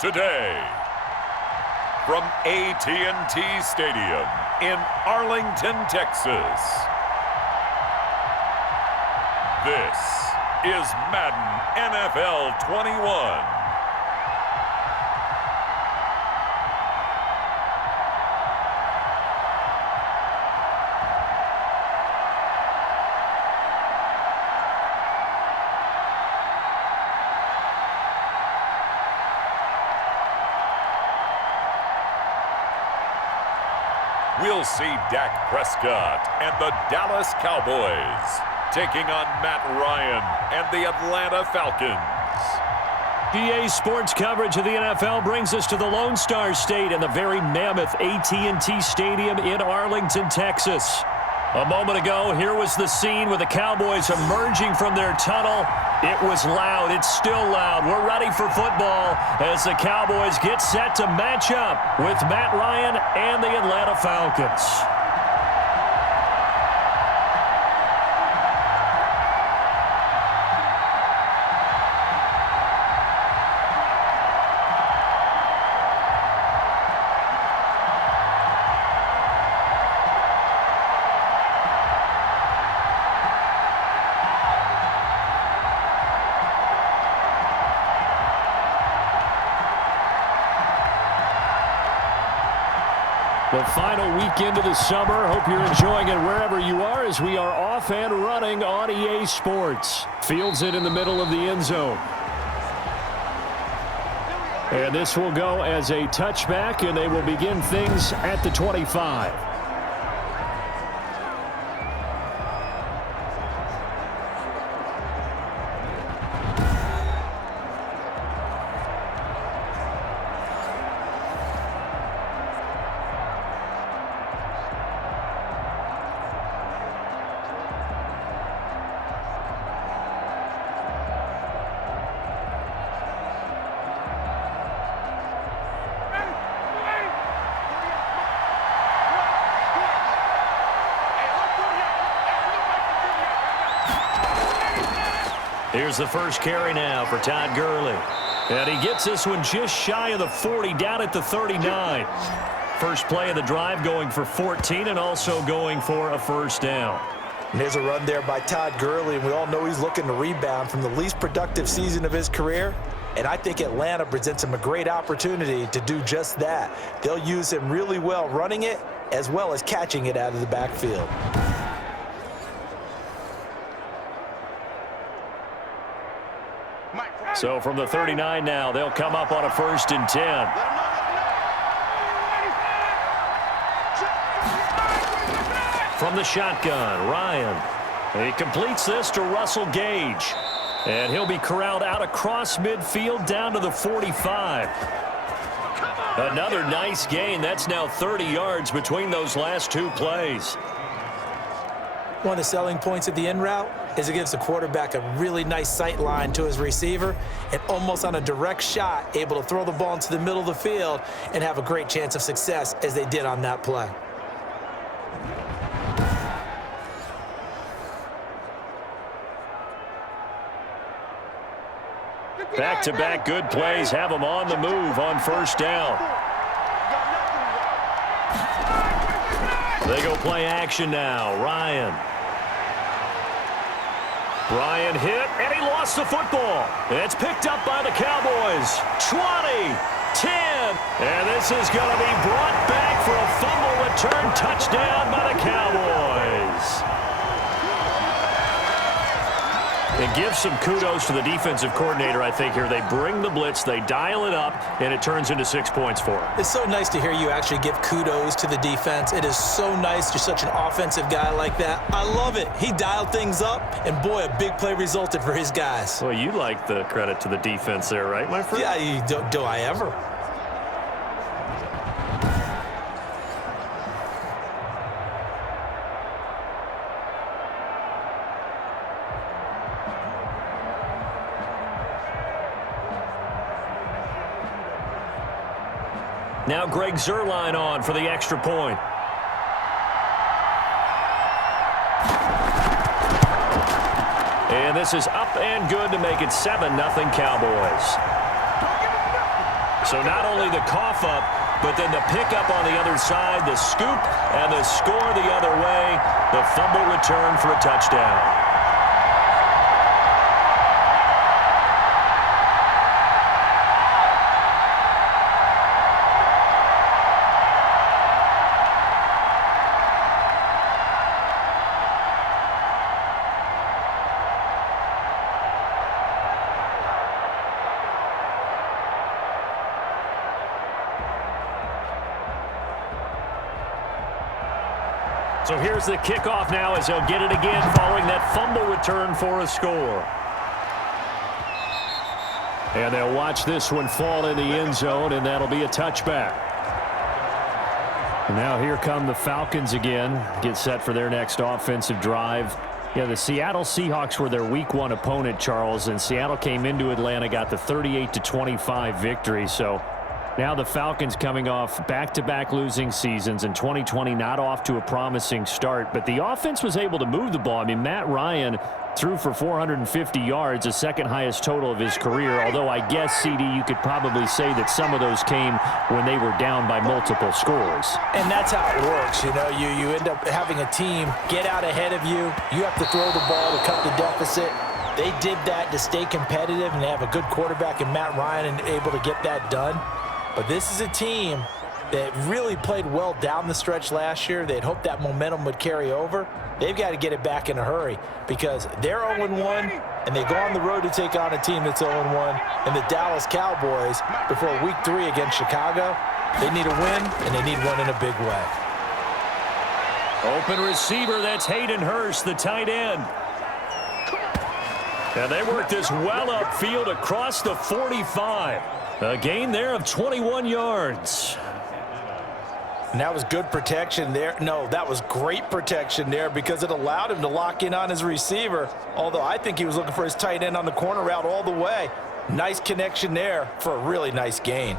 today. From AT&T Stadium in Arlington, Texas. This is Madden NFL 21. We'll see Dak Prescott and the Dallas Cowboys taking on Matt Ryan and the Atlanta Falcons. EA Sports coverage of the NFL brings us to the Lone Star State and the very mammoth AT&T Stadium in Arlington, Texas. A moment ago, here was the scene with the Cowboys emerging from their tunnel. It was loud. It's still loud. We're ready for football as the Cowboys get set to match up with Matt Ryan and the Atlanta Falcons. The final weekend of the summer. Hope you're enjoying it wherever you are as we are off and running on EA Sports. Fields it in the middle of the end zone. And this will go as a touchback, and they will begin things at the 25. Here's the first carry now for Todd Gurley. And he gets this one just shy of the 40, down at the 39. First play of the drive going for 14 and also going for a first down. And there's a run there by Todd Gurley, and we all know he's looking to rebound from the least productive season of his career. And I think Atlanta presents him a great opportunity to do just that. They'll use him really well running it as well as catching it out of the backfield. So from the 39 now, they'll come up on a 1st and 10. From the shotgun, Ryan. He completes this to Russell Gage. And he'll be corralled out across midfield down to the 45. Another nice gain. That's now 30 yards between those last two plays. One of the selling points of the in route is it gives the quarterback a really nice sight line to his receiver and almost on a direct shot able to throw the ball into the middle of the field and have a great chance of success as they did on that play. Back-to-back good plays have them on the move on first down. They go play action now. Ryan hit, and he lost the football. It's picked up by the Cowboys. 20, 10, and this is going to be brought back for a fumble return touchdown by the Cowboys. It gives some kudos to the defensive coordinator, I think, here. They bring the blitz, they dial it up, and it turns into 6 points for them. It's so nice to hear you actually give kudos to the defense. It is so nice. You're such an offensive guy like that. I love it. He dialed things up, and boy, a big play resulted for his guys. Well, you like the credit to the defense there, right, my friend? Yeah, do I ever? Now Greg Zuerlein on for the extra point. And this is up and good to make it 7-0 Cowboys. So not only the cough up, but then the pickup on the other side, the scoop, and the score the other way. The fumble return for a touchdown. So here's the kickoff now as he'll get it again following that fumble return for a score. And they'll watch this one fall in the end zone, and that'll be a touchback. And now here come the Falcons again. Get set for their next offensive drive. Yeah, the Seattle Seahawks were their Week 1 opponent, Charles, and Seattle came into Atlanta, got the 38-25 victory. So now the Falcons coming off back-to-back losing seasons, in 2020 not off to a promising start, but the offense was able to move the ball. I mean, Matt Ryan threw for 450 yards, the second highest total of his career, although I guess, CD, you could probably say that some of those came when they were down by multiple scores. And that's how it works. You know, you end up having a team get out ahead of you. You have to throw the ball to cut the deficit. They did that to stay competitive, and they have a good quarterback in Matt Ryan and able to get that done. But this is a team that really played well down the stretch last year. They'd hoped that momentum would carry over. They've got to get it back in a hurry because they're 0-1, and they go on the road to take on a team that's 0-1. And the Dallas Cowboys, before Week 3 against Chicago, they need a win, and they need one in a big way. Open receiver, that's Hayden Hurst, the tight end. And they work this well upfield across the 45. A gain there of 21 yards. And that was good protection there. No, that was great protection there because it allowed him to lock in on his receiver, although I think he was looking for his tight end on the corner route all the way. Nice connection there for a really nice gain.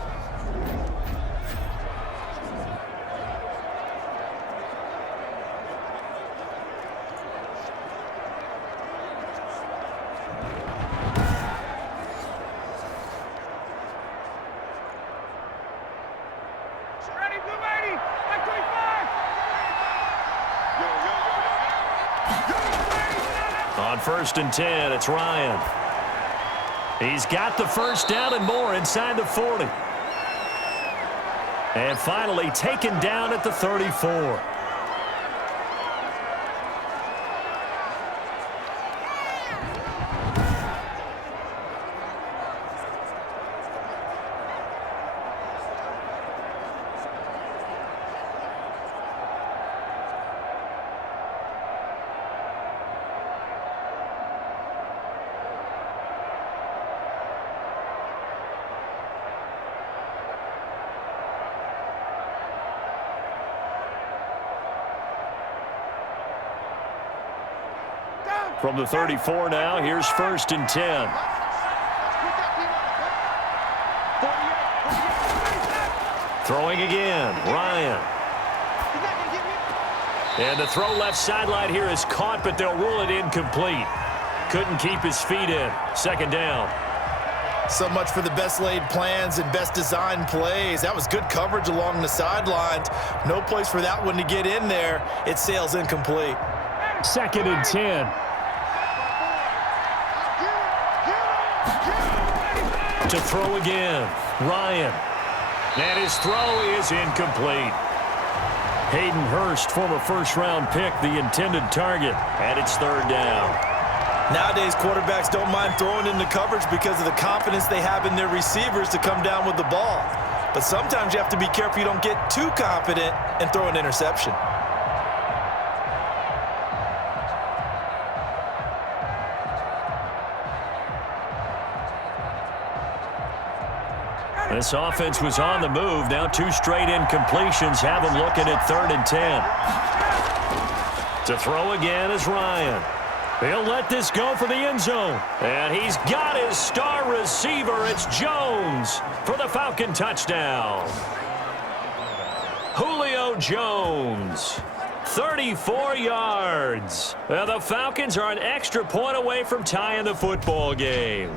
On 1st and 10, it's Ryan. He's got the first down and more inside the 40. And finally taken down at the 34. From the 34 now, here's 1st and 10. Throwing again, Ryan. And the throw left sideline here is caught, but they'll rule it incomplete. Couldn't keep his feet in. 2nd down. So much for the best laid plans and best designed plays. That was good coverage along the sidelines. No place for that one to get in there. It sails incomplete. 2nd and 10. To throw again, Ryan. And his throw is incomplete. Hayden Hurst, former first-round pick, the intended target, and it's 3rd down. Nowadays, quarterbacks don't mind throwing in the coverage because of the confidence they have in their receivers to come down with the ball. But sometimes you have to be careful you don't get too confident and throw an interception. This offense was on the move. Now 2 straight incompletions have them looking at 3rd and 10. To throw again is Ryan. He'll let this go for the end zone. And he's got his star receiver. It's Jones for the Falcon touchdown. Julio Jones, 34 yards. The Falcons are an extra point away from tying the football game.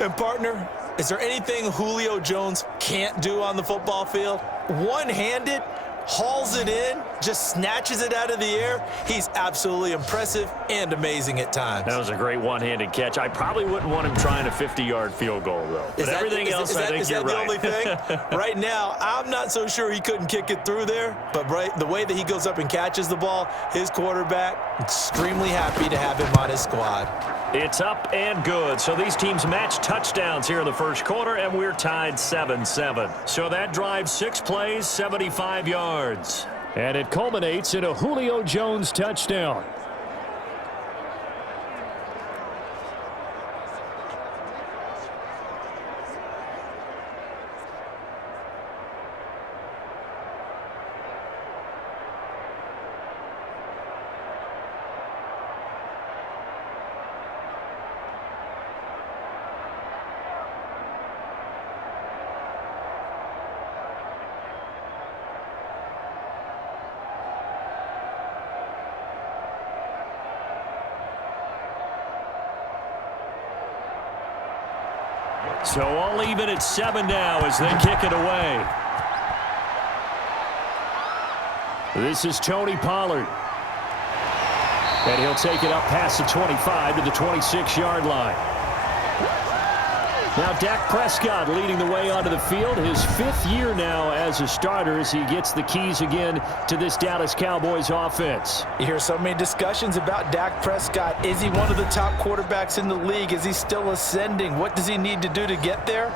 And partner, Is there anything Julio Jones can't do on the football field? One-handed, hauls it in, just snatches it out of the air. He's absolutely impressive and amazing at times. That was a great one-handed catch. I probably wouldn't want him trying a 50-yard field goal, though. But everything else, I think you're right. Is that the only thing? Right now, I'm not so sure he couldn't kick it through there, but the way that he goes up and catches the ball, his quarterback, extremely happy to have him on his squad. It's up and good. So these teams match touchdowns here in the first quarter, and we're tied 7-7. So that drives 6 plays, 75 yards. And it culminates in a Julio Jones touchdown. So all even at 7 now as they kick it away. This is Tony Pollard. And he'll take it up past the 25 to the 26-yard line. Now Dak Prescott leading the way onto the field. His 5th year now as a starter as he gets the keys again to this Dallas Cowboys offense. You hear so many discussions about Dak Prescott. Is he one of the top quarterbacks in the league? Is he still ascending? What does he need to do to get there?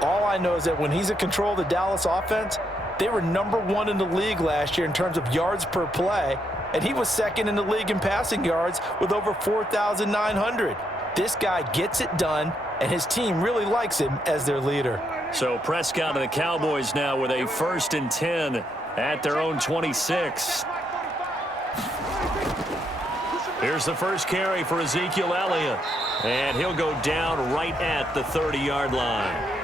All I know is that when he's in control of the Dallas offense, they were #1 in the league last year in terms of yards per play, and he was 2nd in the league in passing yards with over 4,900. This guy gets it done, and his team really likes him as their leader. So Prescott and the Cowboys now with a 1st and 10 at their own 26. Here's the first carry for Ezekiel Elliott. And he'll go down right at the 30-yard line.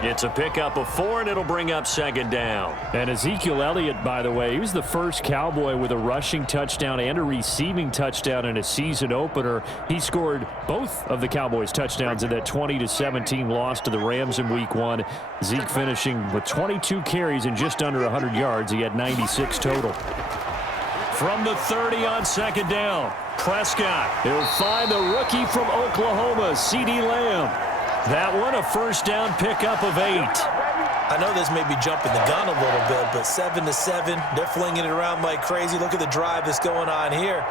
It's a pickup of 4, and it'll bring up 2nd down. And Ezekiel Elliott, by the way, he was the first Cowboy with a rushing touchdown and a receiving touchdown in a season opener. He scored both of the Cowboys' touchdowns in that 20-17 loss to the Rams in Week 1. Zeke finishing with 22 carries and just under 100 yards. He had 96 total. From the 30 on 2nd down, Prescott. He'll find the rookie from Oklahoma, CeeDee Lamb. That one, a 1st down pickup of 8. I know this may be jumping the gun a little bit, but 7-7, they're flinging it around like crazy. Look at the drive that's going on here.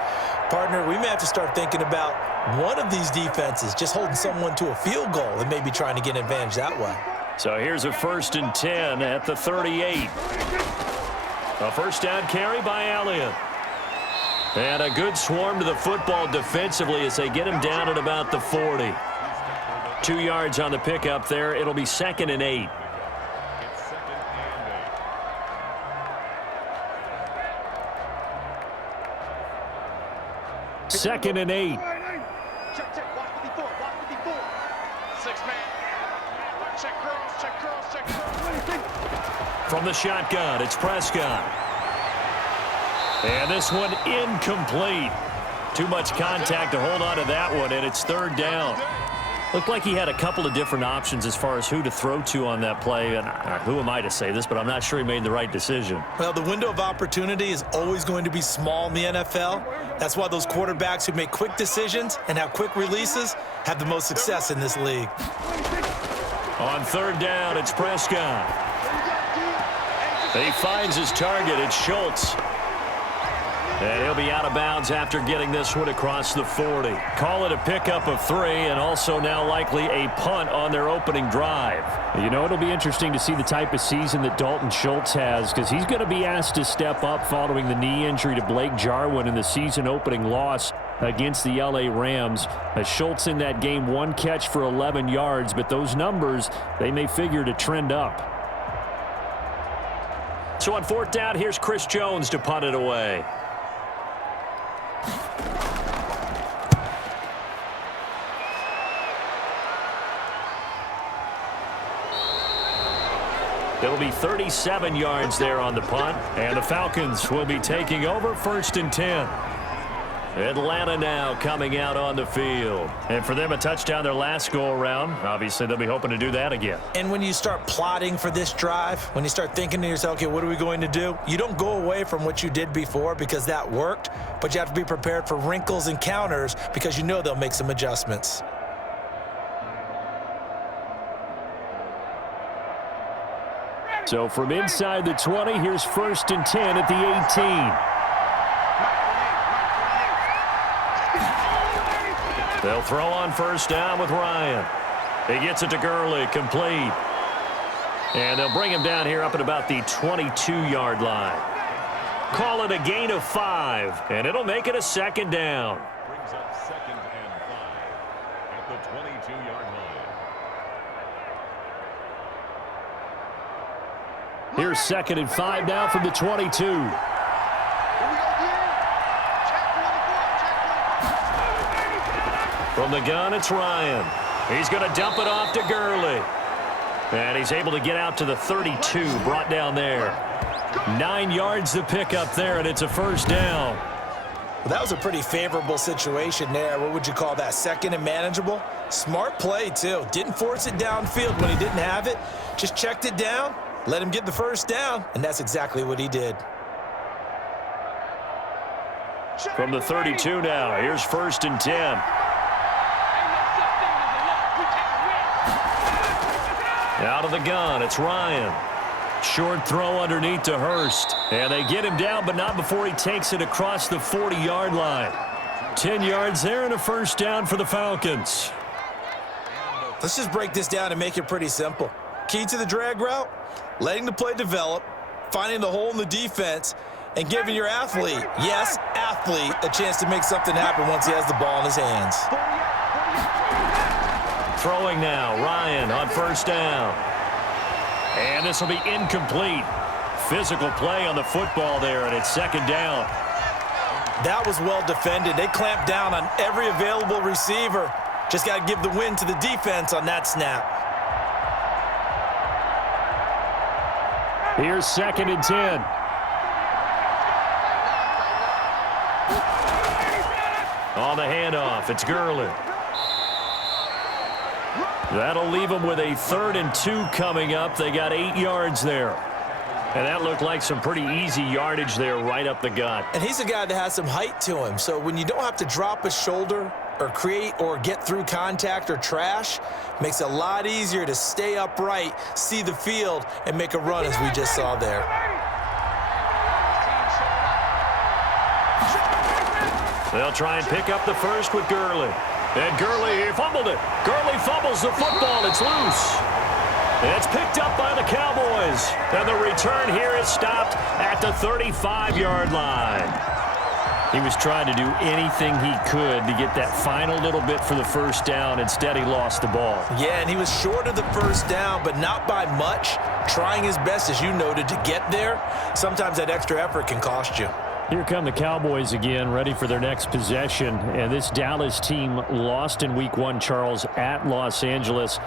Partner, we may have to start thinking about one of these defenses just holding someone to a field goal and maybe trying to get an advantage that way. So here's a 1st and 10 at the 38. A 1st down carry by Elliott. And a good swarm to the football defensively as they get him down at about the 40. 2 yards on the pickup there. It'll be 2nd and 8. Second and 8. Check, watch 54, watch 54. 6-man. Check curls. From the shotgun, it's Prescott. And this one incomplete. Too much contact to hold on to that one, and it's 3rd down. Looked like he had a couple of different options as far as who to throw to on that play. And who am I to say this, but I'm not sure he made the right decision. Well, the window of opportunity is always going to be small in the NFL. That's why those quarterbacks who make quick decisions and have quick releases have the most success in this league. On 3rd down, it's Prescott. He finds his target. It's Schultz. And he'll be out of bounds after getting this one across the 40. Call it a pickup of 3, and also now likely a punt on their opening drive. You know, it'll be interesting to see the type of season that Dalton Schultz has, because he's going to be asked to step up following the knee injury to Blake Jarwin in the season-opening loss against the L.A. Rams. Schultz in that game, 1 catch for 11 yards, but those numbers, they may figure to trend up. So on 4th down, here's Chris Jones to punt it away. It'll be 37 yards there on the punt, and the Falcons will be taking over 1st and 10. Atlanta now coming out on the field. And for them, a touchdown their last go-around. Obviously, they'll be hoping to do that again. And when you start plotting for this drive, when you start thinking to yourself, okay, what are we going to do? You don't go away from what you did before because that worked, but you have to be prepared for wrinkles and counters because you know they'll make some adjustments. So from inside the 20, here's 1st and 10 at the 18. They'll throw on 1st down with Ryan. He gets it to Gurley, complete. And they'll bring him down here up at about the 22-yard line. Call it a gain of 5, and it'll make it a 2nd down. Brings up 2nd and 5 at the 22-yard line. Here's 2nd and 5 now from the 22. From the gun, it's Ryan. He's going to dump it off to Gurley. And he's able to get out to the 32, brought down there. 9 yards to pick up there, and it's a 1st down. Well, that was a pretty favorable situation there. What would you call that? 2nd and manageable? Smart play, too. Didn't force it downfield when he didn't have it. Just checked it down, let him get the 1st down, and that's exactly what he did. From the 32 now, here's 1st and 10. Out of the gun, it's Ryan. Short throw underneath to Hurst. And they get him down, but not before he takes it across the 40-yard line. 10 yards there and a 1st down for the Falcons. Let's just break this down and make it pretty simple. Key to the drag route, letting the play develop, finding the hole in the defense, and giving your athlete, yes, athlete, a chance to make something happen once he has the ball in his hands. Throwing now, Ryan on 1st down. And this will be incomplete. Physical play on the football there, and it's 2nd down. That was well defended. They clamped down on every available receiver. Just got to give the win to the defense on that snap. Here's 2nd and 10. On the handoff, it's Gurley. That'll leave them with a 3rd and 2 coming up. They got 8 yards there. And that looked like some pretty easy yardage there right up the gut. And he's a guy that has some height to him. So when you don't have to drop a shoulder or create or get through contact or trash, makes it a lot easier to stay upright, see the field, and make a run as we just saw there. They'll try and pick up the 1st with Gurley. And Gurley, he fumbled it. Gurley fumbles the football. It's loose. And it's picked up by the Cowboys. And the return here is stopped at the 35-yard line. He was trying to do anything he could to get that final little bit for the 1st down. Instead, he lost the ball. Yeah, and he was short of the 1st down, but not by much. Trying his best, as you noted, to get there. Sometimes that extra effort can cost you. Here come the Cowboys again, ready for their next possession. And this Dallas team lost in Week 1, Charles, at Los Angeles.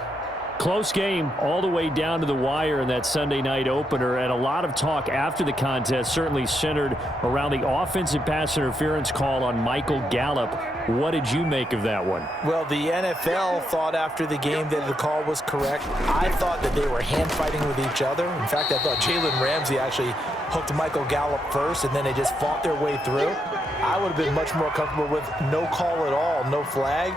Close game all the way down to the wire in that Sunday night opener, and a lot of talk after the contest certainly centered around the offensive pass interference call on Michael Gallup. What did you make of that one? Well, the NFL thought after the game that the call was correct. I thought that they were hand-fighting with each other. In fact, I thought Jalen Ramsey actually hooked Michael Gallup first, and then they just fought their way through. I would have been much more comfortable with no call at all, no flag.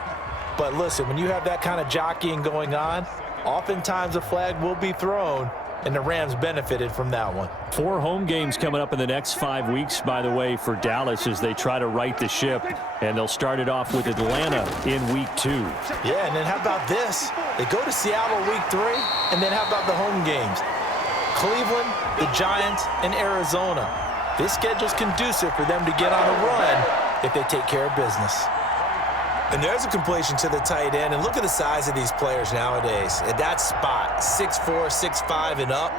But listen, when you have that kind of jockeying going on, oftentimes a flag will be thrown, and the Rams benefited from that one. 4 home games coming up in the next 5 weeks, by the way, for Dallas as they try to right the ship. And they'll start it off with Atlanta in Week 2. Yeah, and then how about this? They go to Seattle Week 3, and then how about the home games? Cleveland, the Giants, and Arizona. This schedule's conducive for them to get on a run if they take care of business. And there's a completion to the tight end. And look at the size of these players nowadays. At that spot, 6'4", 6'5", and up.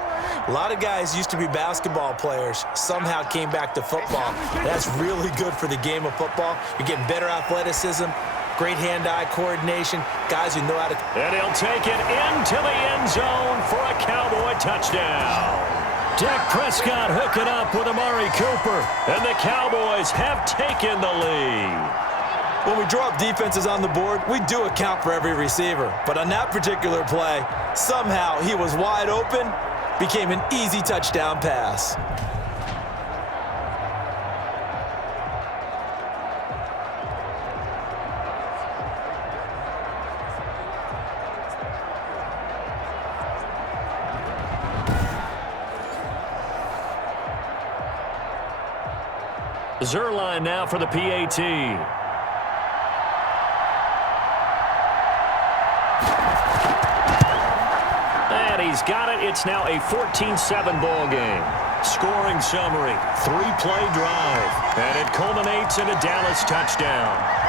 A lot of guys used to be basketball players, somehow came back to football. That's really good for the game of football. You're getting better athleticism, great hand-eye coordination, guys who know how to... And he'll take it into the end zone for a Cowboy touchdown. Dak Prescott hooking up with Amari Cooper, and the Cowboys have taken the lead. When we draw up defenses on the board, we do account for every receiver. But on that particular play, somehow he was wide open, became an easy touchdown pass. Zerline now for the PAT. And he's got it. It's now a 14-7 ball game. Scoring summary, 3-play drive. And it culminates in a Dallas touchdown.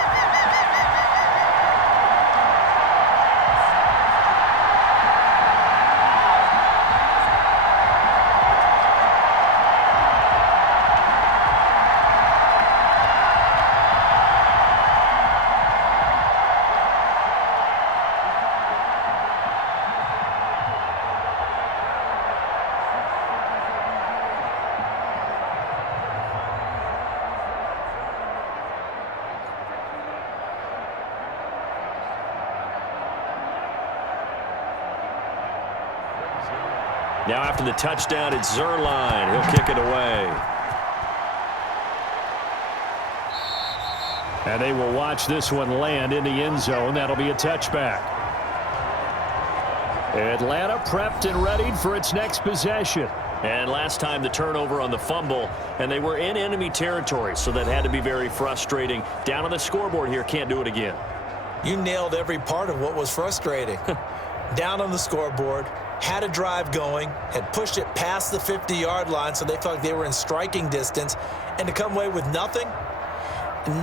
Now after the touchdown, it's Zerline. He'll kick it away. And they will watch this one land in the end zone. That'll be a touchback. Atlanta prepped and readied for its next possession. And last time the turnover on the fumble, and they were in enemy territory, so that had to be very frustrating. Down on the scoreboard here, can't do it again. You nailed every part of what was frustrating. Down on the scoreboard, had a drive going, had pushed it past the 50-yard line so they felt like they were in striking distance, and to come away with nothing,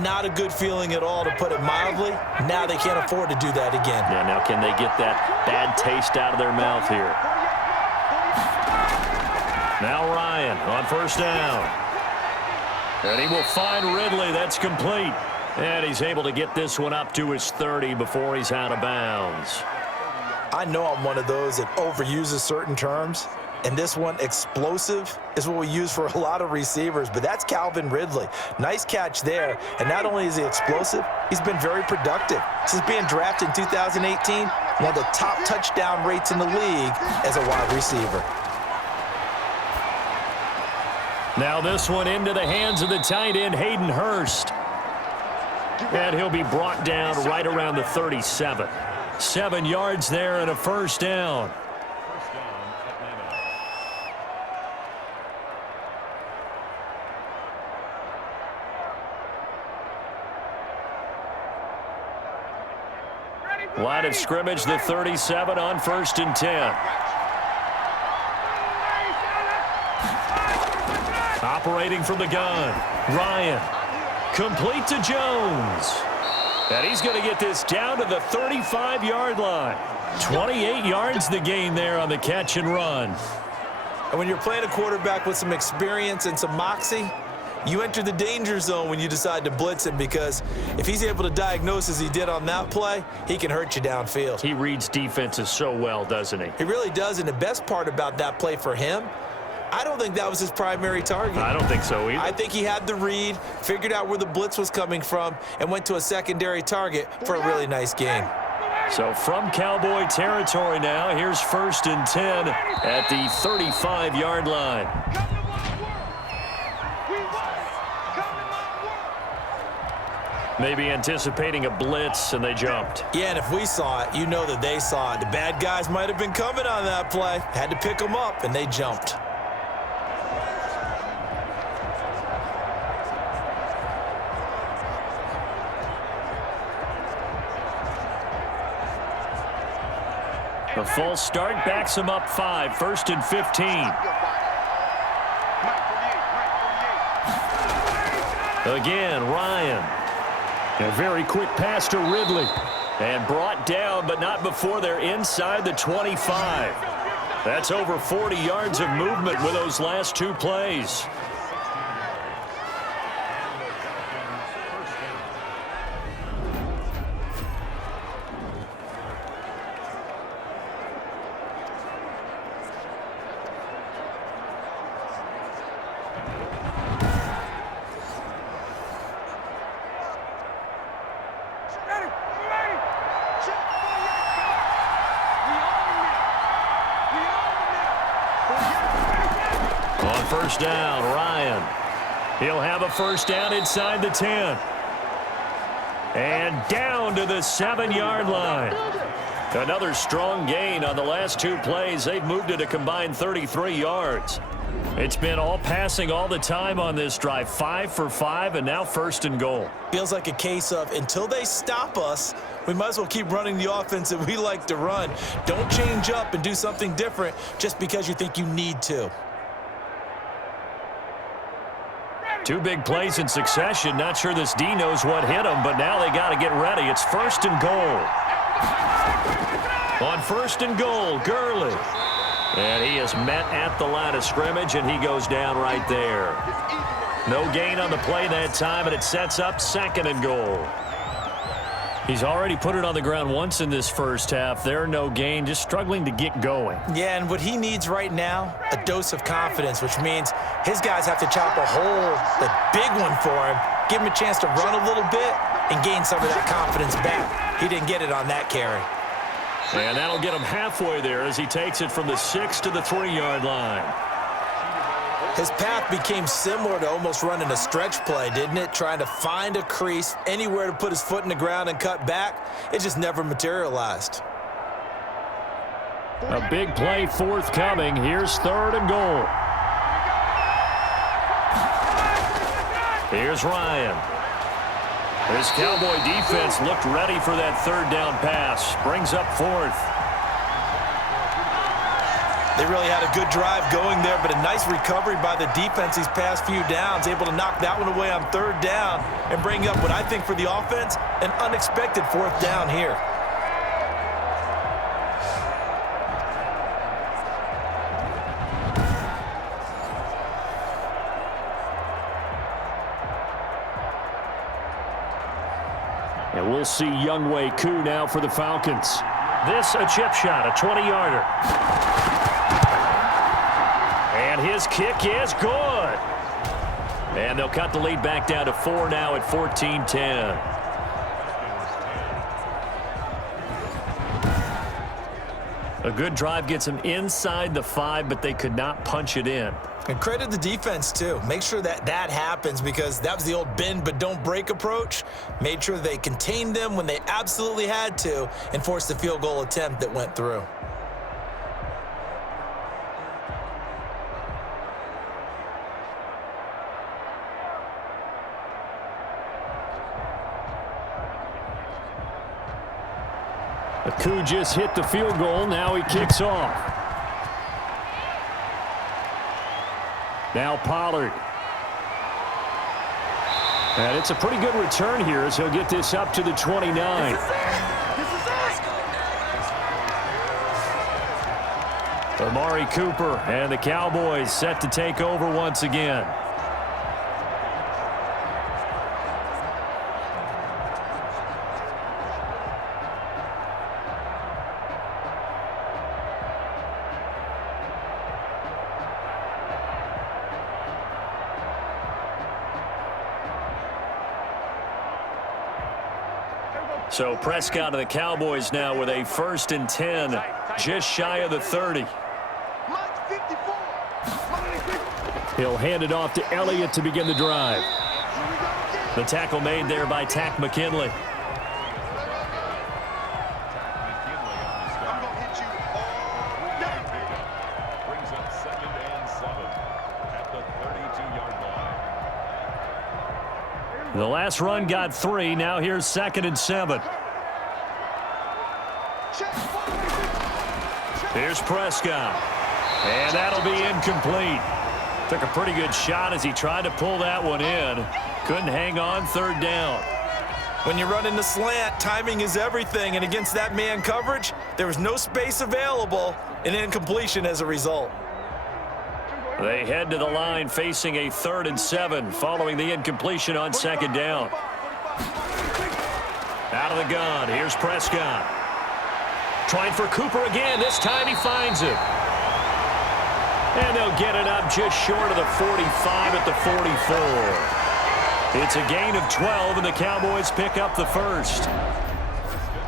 not a good feeling at all, to put it mildly. Now they can't afford to do that again. Yeah, now can they get that bad taste out of their mouth here? Now Ryan on first down. And he will find Ridley. That's complete. And he's able to get this one up to his 30 before he's out of bounds. I know I'm one of those that overuses certain terms, and this one, explosive, is what we use for a lot of receivers, but that's Calvin Ridley. Nice catch there, and not only is he explosive, he's been very productive. Since being drafted in 2018, one of the top touchdown rates in the league as a wide receiver. Now this one into the hands of the tight end, Hayden Hurst. And he'll be brought down right around the 37. 7 yards there and a first down. Line of scrimmage, the 37 on 1st and 10. Operating from the gun, Ryan. Complete to Jones. And he's going to get this down to the 35-yard line. 28 yards the gain there on the catch and run. And when you're playing a quarterback with some experience and some moxie, you enter the danger zone when you decide to blitz him, because if he's able to diagnose as he did on that play, he can hurt you downfield. He reads defenses so well, doesn't he? He really does, and the best part about that play for him, I don't think that was his primary target. I don't think so either. I think he had the read, figured out where the blitz was coming from, and went to a secondary target for a really nice gain. So from Cowboy territory now, here's 1st and 10 at the 35-yard line. Maybe anticipating a blitz, and they jumped. Yeah, and if we saw it, you know that they saw it. The bad guys might have been coming on that play. Had to pick them up, and they jumped. A false start backs him up 5, 1st and 15. Again, Ryan. A very quick pass to Ridley. And brought down, but not before they're inside the 25. That's over 40 yards of movement with those last 2 plays. On first down, Ryan. He'll have a first down inside the 10. And down to the 7-yard line. Another strong gain on the last 2 plays. They've moved it a combined 33 yards. It's been all passing all the time on this drive. 5 for 5, and now first and goal. Feels like a case of until they stop us, we might as well keep running the offense that we like to run. Don't change up and do something different just because you think you need to. 2 big plays in succession. Not sure this D knows what hit him, but now they got to get ready. It's first and goal. On first and goal, Gurley. And he is met at the line of scrimmage, and he goes down right there. No gain on the play that time, and it sets up second and goal. He's already put it on the ground once in this first half. There, no gain, just struggling to get going. Yeah, and what he needs right now, a dose of confidence, which means his guys have to chop a hole, the big one for him, give him a chance to run a little bit and gain some of that confidence back. He didn't get it on that carry. And that'll get him halfway there as he takes it from the 6 to the 3-yard line. His path became similar to almost running a stretch play, didn't it? Trying to find a crease, anywhere to put his foot in the ground and cut back. It just never materialized. A big play forthcoming. Here's third and goal. Here's Ryan. This Cowboy defense looked ready for that third down pass. Brings up fourth. They really had a good drive going there, but a nice recovery by the defense these past few downs, able to knock that one away on third down and bring up what I think for the offense, an unexpected fourth down here. And we'll see Younghoe Koo now for the Falcons. This a chip shot, a 20-yarder. And his kick is good. And they'll cut the lead back down to 4 now at 14-10. A good drive gets them inside the 5, but they could not punch it in. And credit the defense, too. Make sure that that happens because that was the old bend but don't break approach. Made sure they contained them when they absolutely had to and forced the field goal attempt that went through. Koo just hit the field goal. Now he kicks off. Now Pollard. And it's a pretty good return here as he'll get this up to the 29. Amari Cooper and the Cowboys set to take over once again. So Prescott of the Cowboys now with a 1st and 10, just shy of the 30. He'll hand it off to Elliott to begin the drive. The tackle made there by Tack McKinley. Brings up 2nd and 7 at the 32-yard line. The last run got 3. Now here's 2nd and 7. Here's Prescott. And that'll be incomplete. Took a pretty good shot as he tried to pull that one in. Couldn't hang on 3rd down. When you run in the slant, timing is everything. And against that man coverage, there was no space available. An incompletion as a result. They head to the line facing a 3rd and 7 following the incompletion on 2nd down. Out of the gun, here's Prescott. Trying for Cooper again. This time he finds him. And they'll get it up just short of the 45 at the 44. It's a gain of 12, and the Cowboys pick up the first.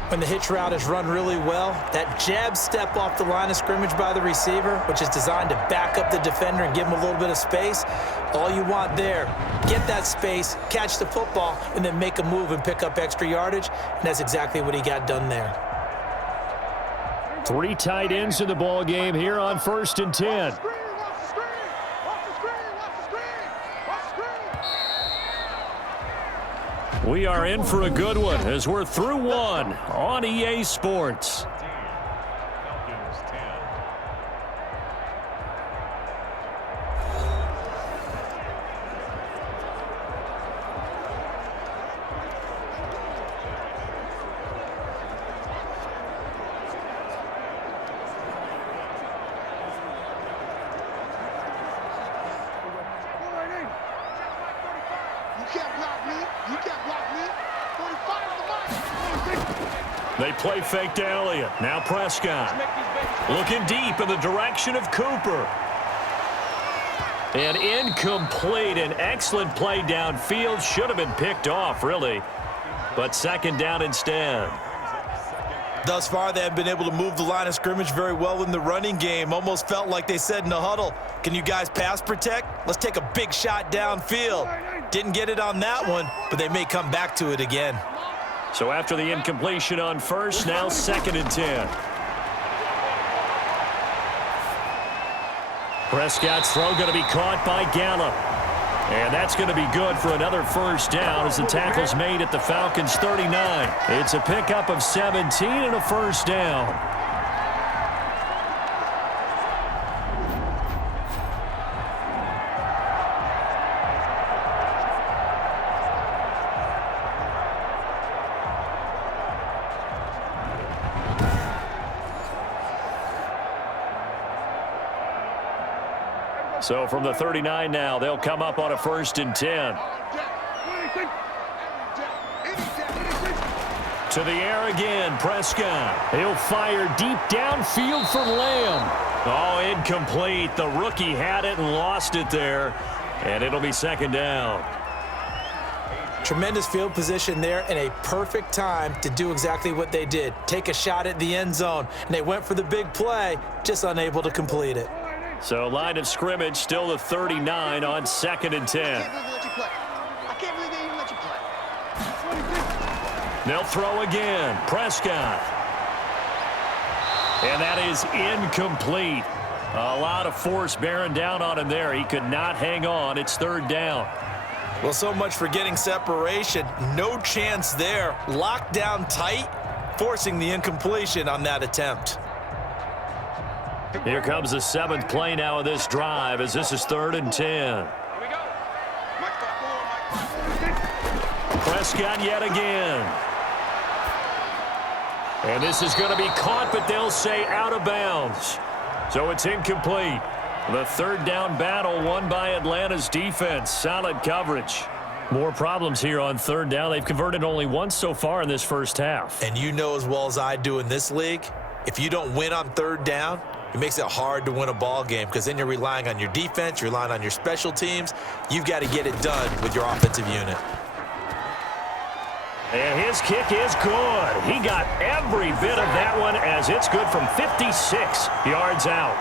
When the hitch route is run really well, that jab step off the line of scrimmage by the receiver, which is designed to back up the defender and give him a little bit of space, all you want there, get that space, catch the football, and then make a move and pick up extra yardage, and that's exactly what he got done there. 3 tight ends in the ball game here on 1st and 10. We are in for a good one as we're through one on EA Sports. Falcons 10. You can't block me. You can't block me. 45 on the line. They play fake to Elliott. Now Prescott. Looking deep in the direction of Cooper. And incomplete. An excellent play downfield. Should have been picked off, really. But 2nd down instead. Thus far, they have been able to move the line of scrimmage very well in the running game. Almost felt like they said in the huddle, can you guys pass protect? Let's take a big shot downfield. Didn't get it on that one, but they may come back to it again. So after the incompletion on 1st, now 2nd and 10. Prescott's throw going to be caught by Gallup. And that's going to be good for another 1st down as the tackle's made at the Falcons 39. It's a pickup of 17 and a 1st down. So from the 39 now, they'll come up on a 1st and 10. To the air again, Prescott. He'll fire deep downfield for Lamb. Oh, incomplete. The rookie had it and lost it there. And it'll be 2nd down. Tremendous field position there and a perfect time to do exactly what they did. Take a shot at the end zone. And they went for the big play, just unable to complete it. So line of scrimmage still the 39 on 2nd and 10. I can't believe they even let you play. They'll throw again. Prescott. And that is incomplete. A lot of force bearing down on him there. He could not hang on. It's 3rd down. Well, so much for getting separation. No chance there. Locked down tight, forcing the incompletion on that attempt. Here comes the 7th play now of this drive as this is 3rd and 10. Here we go. Prescott yet again. And this is going to be caught, but they'll say out of bounds. So it's incomplete. The 3rd down battle won by Atlanta's defense. Solid coverage. More problems here on 3rd down. They've converted only once so far in this 1st half. And you know as well as I do in this league, if you don't win on 3rd down, it makes it hard to win a ball game because then you're relying on your defense, you're relying on your special teams. You've got to get it done with your offensive unit. And his kick is good. He got every bit of that one as it's good from 56 yards out.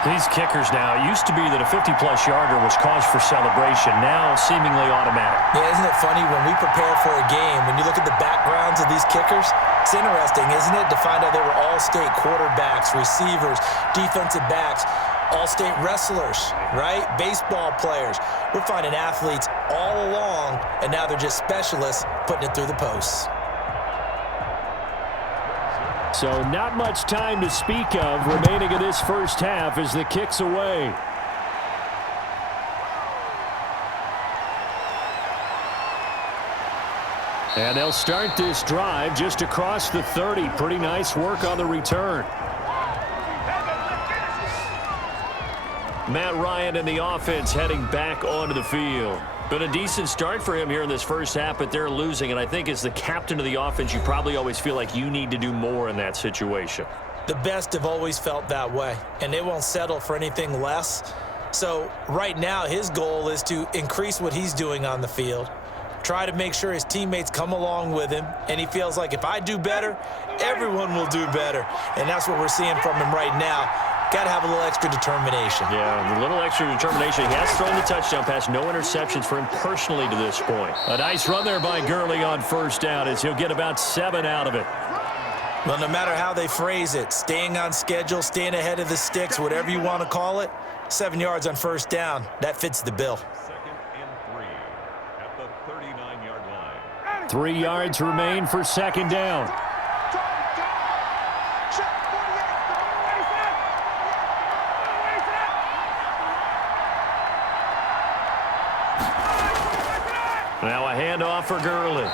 These kickers now, it used to be that a 50-plus yarder was cause for celebration, now seemingly automatic. Yeah, isn't it funny when we prepare for a game, when you look at the backgrounds of these kickers, it's interesting, isn't it, to find out they were all-state quarterbacks, receivers, defensive backs, all-state wrestlers, right? Baseball players. We're finding athletes all along, and now they're just specialists putting it through the posts. So not much time to speak of remaining in this 1st half as the kick's away. And they'll start this drive just across the 30. Pretty nice work on the return. Matt Ryan and the offense heading back onto the field. Been a decent start for him here in this 1st half, but they're losing. And I think as the captain of the offense, you probably always feel like you need to do more in that situation. The best have always felt that way, and they won't settle for anything less. So right now his goal is to increase what he's doing on the field, try to make sure his teammates come along with him, and he feels like if I do better, everyone will do better. And that's what we're seeing from him right now. Got to have a little extra determination. Yeah, a little extra determination. He has thrown the touchdown pass. No interceptions for him personally to this point. A nice run there by Gurley on first down as he'll get about 7 out of it. Well, no matter how they phrase it, staying on schedule, staying ahead of the sticks, whatever you want to call it, 7 yards on first down, that fits the bill. 2nd and 3 at the 39-yard line. 3 yards remain for second down. Now a handoff for Gurley.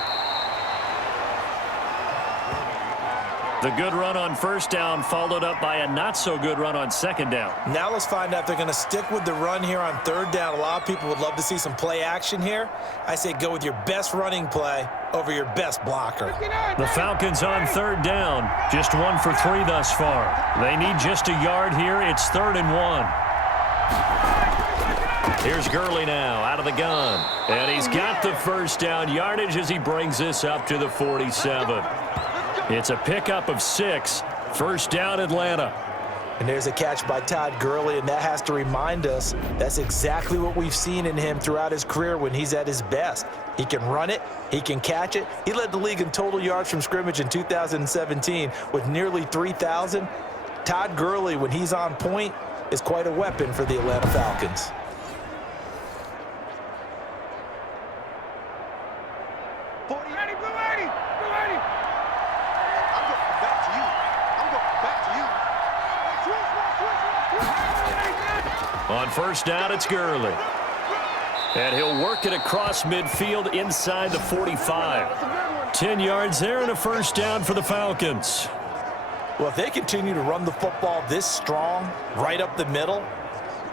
The good run on first down followed up by a not-so-good run on second down. Now let's find out if they're going to stick with the run here on third down. A lot of people would love to see some play action here. I say go with your best running play over your best blocker. The Falcons on third down. Just 1 for 3 thus far. They need just a yard here. It's 3rd and 1. Here's Gurley now out of the gun. And he's got the first down yardage as he brings this up to the 47. It's a pickup of 6. First down, Atlanta. And there's a catch by Todd Gurley, and that has to remind us that's exactly what we've seen in him throughout his career when he's at his best. He can run it. He can catch it. He led the league in total yards from scrimmage in 2017 with nearly 3,000. Todd Gurley, when he's on point, is quite a weapon for the Atlanta Falcons. On first down, it's Gurley. And he'll work it across midfield inside the 45. 10 yards there and a first down for the Falcons. Well, if they continue to run the football this strong, right up the middle,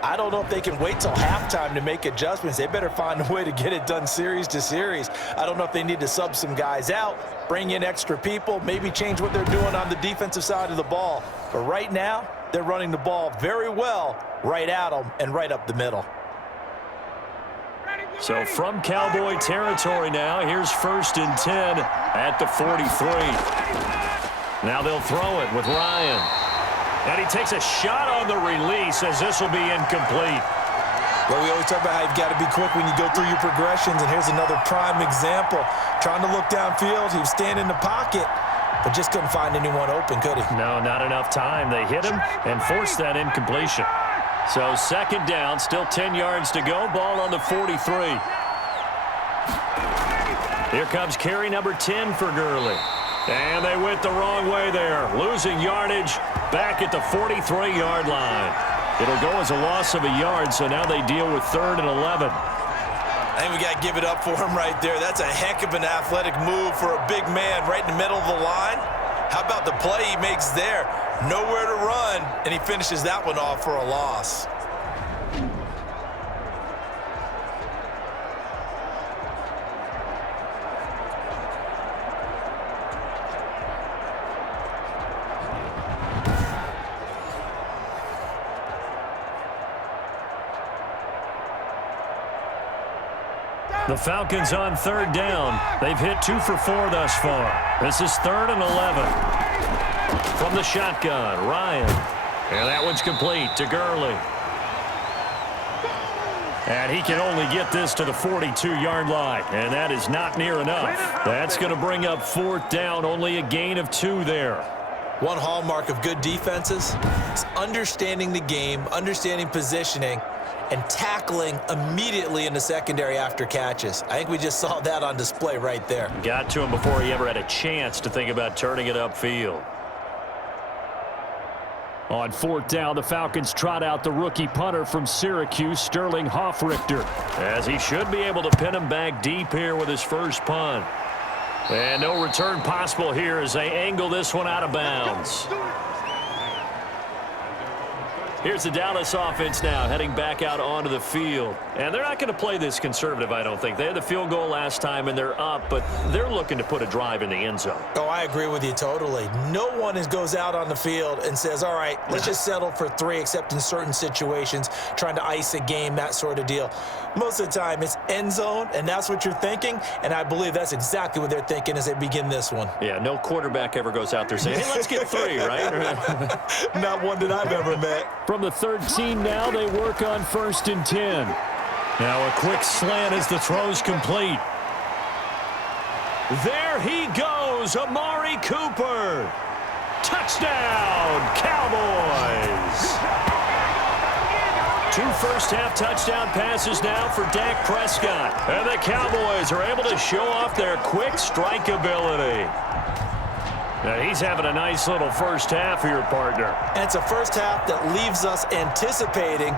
I don't know if they can wait till halftime to make adjustments. They better find a way to get it done series to series. I don't know if they need to sub some guys out, bring in extra people, maybe change what they're doing on the defensive side of the ball. But right now, they're running the ball very well right at them and right up the middle. So from Cowboy territory now, here's 1st and 10 at the 43. Now they'll throw it with Ryan. And he takes a shot on the release as this will be incomplete. Well, we always talk about how you've got to be quick when you go through your progressions, and here's another prime example. Trying to look downfield, he was standing in the pocket, but just couldn't find anyone open, could he? No, not enough time. They hit him and forced that incompletion. So second down, still 10 yards to go. Ball on the 43. Here comes carry number 10 for Gurley. And they went the wrong way there, losing yardage back at the 43-yard line. It'll go as a loss of a yard, so now they deal with 3rd and 11. I think we got to give it up for him right there. That's a heck of an athletic move for a big man right in the middle of the line. How about the play he makes there? Nowhere to run, and he finishes that one off for a loss. The Falcons on 3rd down. They've hit 2 for 4 thus far. This is 3rd and 11. From the shotgun, Ryan. And that one's complete to Gurley. And he can only get this to the 42-yard line. And that is not near enough. That's going to bring up 4th down. Only a gain of 2 there. One hallmark of good defenses is understanding the game, understanding positioning, and tackling immediately in the secondary after catches. I think we just saw that on display right there. Got to him before he ever had a chance to think about turning it upfield. On 4th down, the Falcons trot out the rookie punter from Syracuse, Sterling Hoffrichter, as he should be able to pin him back deep here with his first punt. And no return possible here as they angle this one out of bounds. Here's the Dallas offense now heading back out onto the field. And they're not going to play this conservative, I don't think. They had the field goal last time, and they're up, but they're looking to put a drive in the end zone. Oh, I agree with you totally. No one goes out on the field and says, all right, let's just settle for 3, except in certain situations, trying to ice a game, that sort of deal. Most of the time, it's end zone, and that's what you're thinking, and I believe that's exactly what they're thinking as they begin this one. Yeah, no quarterback ever goes out there saying, hey, let's get 3, right? Not one that I've ever met. From the 13 now, they work on 1st and 10. Now a quick slant as the throw's complete. There he goes, Amari Cooper. Touchdown, Cowboys. 2 first-half touchdown passes now for Dak Prescott. And the Cowboys are able to show off their quick strike ability. Now he's having a nice little first half here, partner. And it's a first half that leaves us anticipating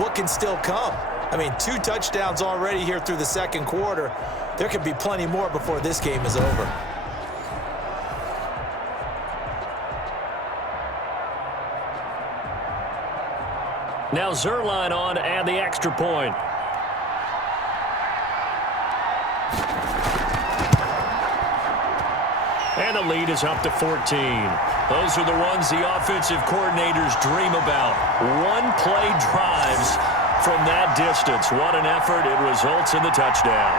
what can still come. I mean, 2 touchdowns already here through the second quarter. There could be plenty more before this game is over. Now Zerline on to add the extra point. And the lead is up to 14. Those are the ones the offensive coordinators dream about. One-play drives from that distance. What an effort. It results in the touchdown.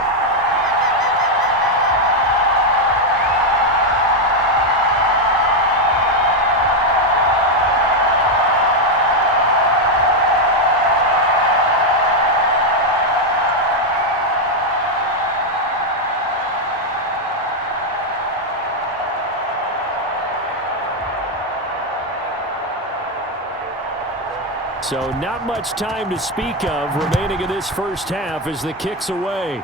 So not much time to speak of remaining in this first half as the kick's away.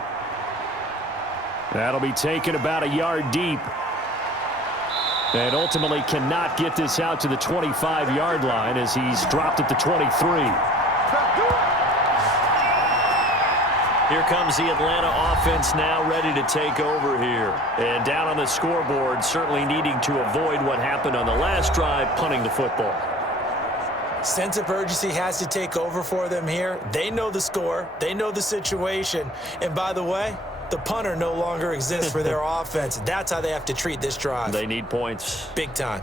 That'll be taken about a yard deep. And ultimately cannot get this out to the 25-yard line as he's dropped at the 23. Here comes the Atlanta offense now ready to take over here. And down on the scoreboard, certainly needing to avoid what happened on the last drive, punting the football. Sense of urgency has to take over for them here. They know the score. They know the situation. And by the way, the punter no longer exists for their offense. That's how they have to treat this drive. They need points. Big time.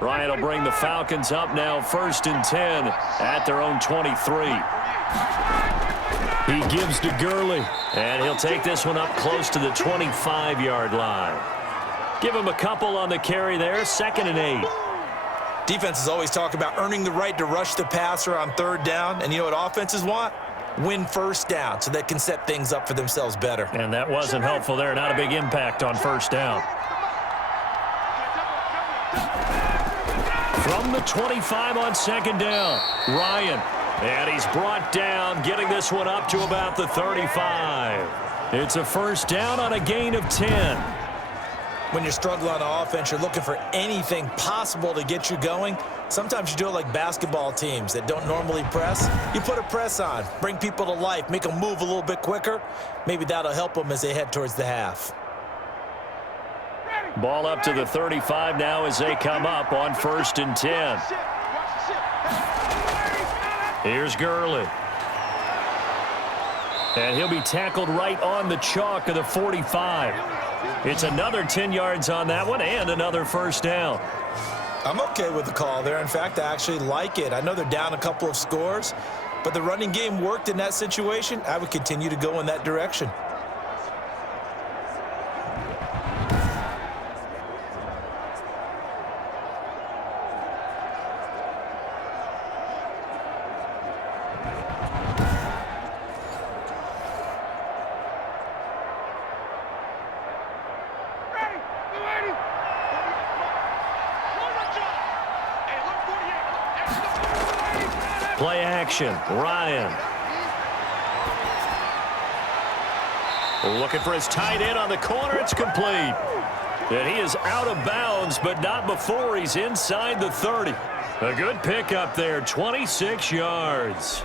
Ryan will bring the Falcons up now 1st and 10 at their own 23. He gives to Gurley, and he'll take this one up close to the 25-yard line. Give him a couple on the carry there, 2nd and 8. Defenses always talk about earning the right to rush the passer on 3rd down. And you know what offenses want? Win 1st down so they can set things up for themselves better. And that wasn't helpful there. Not a big impact on 1st down. From the 25 on 2nd down, Ryan. And he's brought down, getting this one up to about the 35. It's a 1st down on a gain of 10. When you're struggling on offense, you're looking for anything possible to get you going. Sometimes you do it like basketball teams that don't normally press. You put a press on, bring people to life, make them move a little bit quicker. Maybe that'll help them as they head towards the half. Ball up to the 35 now as they come up on 1st and 10. Here's Gurley. And he'll be tackled right on the chalk of the 45. It's another 10 yards on that one and another 1st down. I'm okay with the call there. In fact, I actually like it. I know they're down a couple of scores, but the running game worked in that situation. I would continue to go in that direction. Play action, Ryan. Looking for his tight end on the corner. It's complete. And he is out of bounds, but not before he's inside the 30. A good pickup there, 26 yards.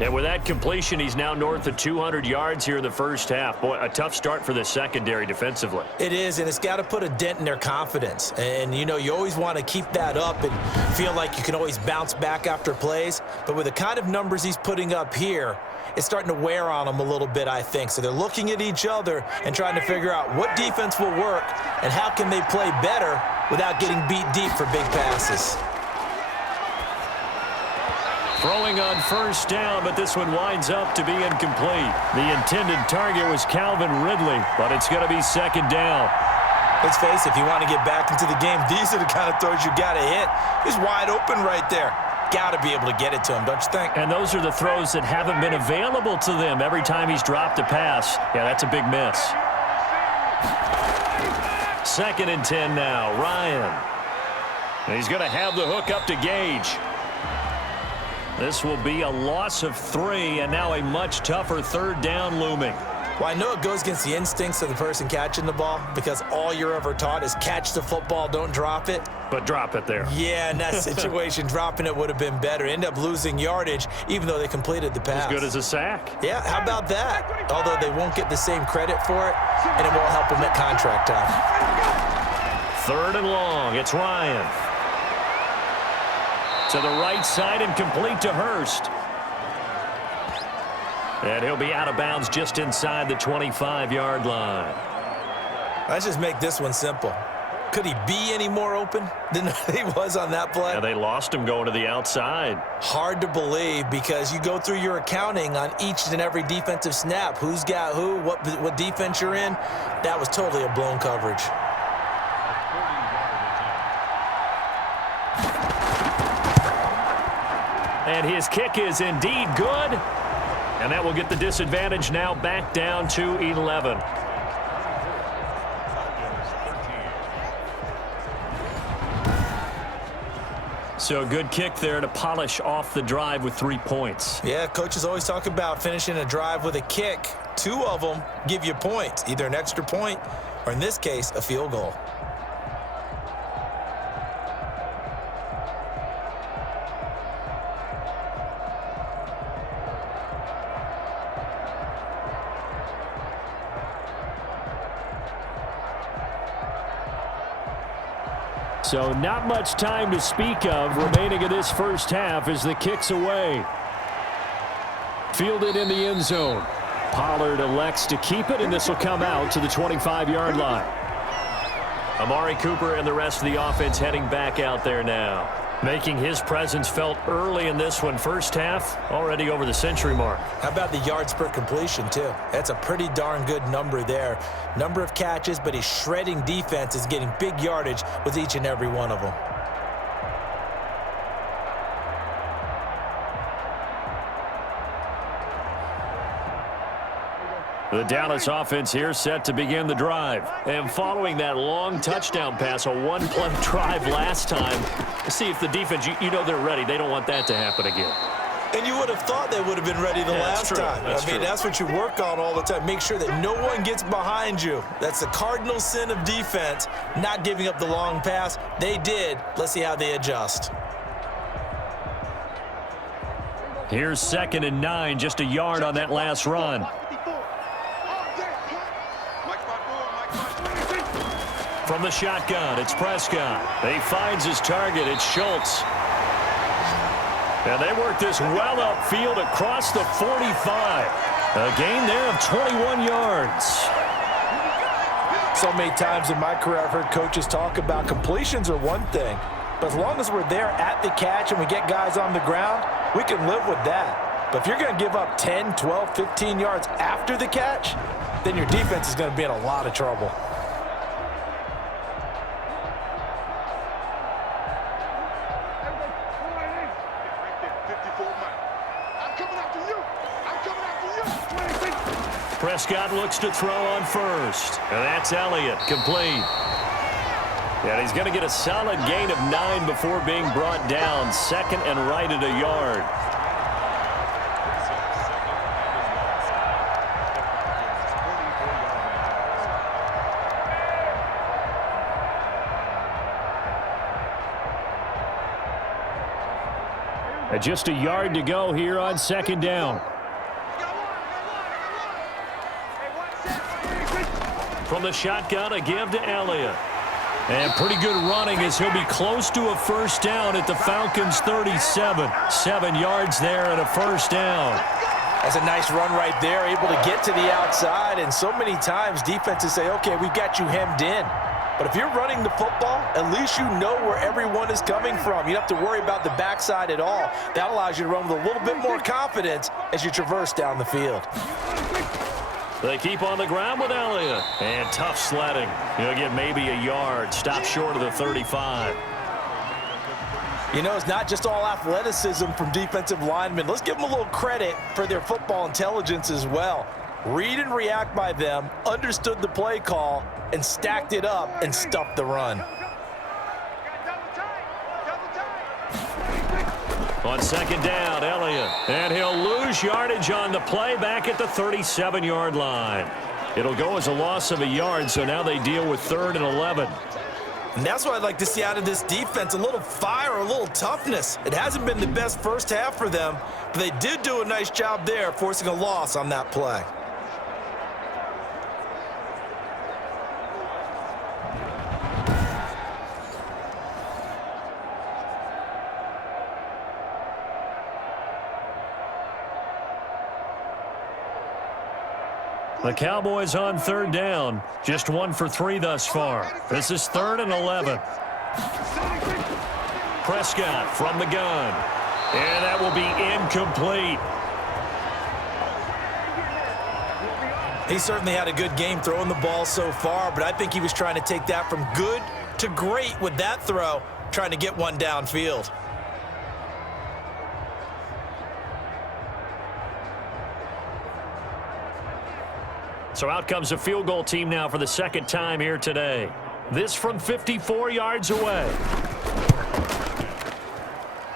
And with that completion, he's now north of 200 yards here in the first half. Boy, a tough start for the secondary defensively. It is, and it's got to put a dent in their confidence. And, you know, you always want to keep that up and feel like you can always bounce back after plays. But with the kind of numbers he's putting up here, it's starting to wear on them a little bit, I think. So they're looking at each other and trying to figure out what defense will work and how can they play better without getting beat deep for big passes. Throwing on first down, but this one winds up to be incomplete. The intended target was Calvin Ridley, but it's going to be second down. Let's face it, if you want to get back into the game, these are the kind of throws you got to hit. He's wide open right there. Got to be able to get it to him, don't you think? And those are the throws that haven't been available to them every time he's dropped a pass. Yeah, that's a big miss. 2nd and 10 now, Ryan. And he's going to have the hook up to Gage. This will be a loss of 3, and now a much tougher 3rd down looming. Well, I know it goes against the instincts of the person catching the ball because all you're ever taught is catch the football, don't drop it. But drop it there. Yeah, in that situation, dropping it would have been better. End up losing yardage, even though they completed the pass. As good as a sack. Yeah, how about that? Although they won't get the same credit for it, and it won't help them at contract time. 3rd and long. It's Ryan. To the right side and complete to Hurst. And he'll be out of bounds just inside the 25-yard line. Let's just make this one simple. Could he be any more open than he was on that play? Yeah, they lost him going to the outside. Hard to believe because you go through your accounting on each and every defensive snap. Who's got who, what defense you're in. That was totally a blown coverage. And his kick is indeed good. And that will get the disadvantage now back down to 11. So a good kick there to polish off the drive with 3 points. Yeah, coaches always talk about finishing a drive with a kick. 2 of them give you points, either an extra point or, in this case, a field goal. So not much time to speak of remaining in this first half as the kick's away. Fielded in the end zone. Pollard elects to keep it, and this will come out to the 25-yard line. Amari Cooper and the rest of the offense heading back out there now. Making his presence felt early in this one. First half, already over the century mark. How about the yards per completion, too? That's a pretty darn good number there. Number of catches, but he's shredding defense, is getting big yardage with each and every one of them. The Dallas offense here set to begin the drive. And following that long touchdown pass, a one-play drive last time, see if the defense, you know they're ready. They don't want that to happen again. And you would have thought they would have been ready the last time. I mean, that's what you work on all the time. Make sure that no one gets behind you. That's the cardinal sin of defense, not giving up the long pass. They did. Let's see how they adjust. Here's 2nd and 9, just a yard on that last run. From the shotgun, it's Prescott. He finds his target. It's Schultz. And they work this well upfield across the 45. A gain there of 21 yards. So many times in my career I've heard coaches talk about completions are one thing, but as long as we're there at the catch and we get guys on the ground, we can live with that. But if you're going to give up 10, 12, 15 yards after the catch, then your defense is going to be in a lot of trouble. Prescott looks to throw on first. And that's Elliott, complete. And he's going to get a solid gain of 9 before being brought down. 2nd and right at a yard. And just a yard to go here on second down. From the shotgun, a give to Elliott. And pretty good running as he'll be close to a first down at the Falcons' 37. 7 yards there and a first down. That's a nice run right there, able to get to the outside. And so many times defenses say, okay, we've got you hemmed in. But if you're running the football, at least you know where everyone is coming from. You don't have to worry about the backside at all. That allows you to run with a little bit more confidence as you traverse down the field. They keep on the ground with Elliott. And tough sledding. He'll get maybe a yard. Stop short of the 35. You know, it's not just all athleticism from defensive linemen. Let's give them a little credit for their football intelligence as well. Read and react by them, understood the play call, and stacked it up and stuffed the run. On second down, Elliott. And he'll lose yardage on the play back at the 37-yard line. It'll go as a loss of a yard, so now they deal with 3rd and 11. And that's what I'd like to see out of this defense, a little fire, a little toughness. It hasn't been the best first half for them, but they did do a nice job there, forcing a loss on that play. The Cowboys on 3rd down. Just 1 for 3 thus far. This is 3rd and 11. Prescott from the gun. And that will be incomplete. He certainly had a good game throwing the ball so far, but I think he was trying to take that from good to great with that throw, trying to get one downfield. So out comes a field goal team now for the second time here today. This from 54 yards away.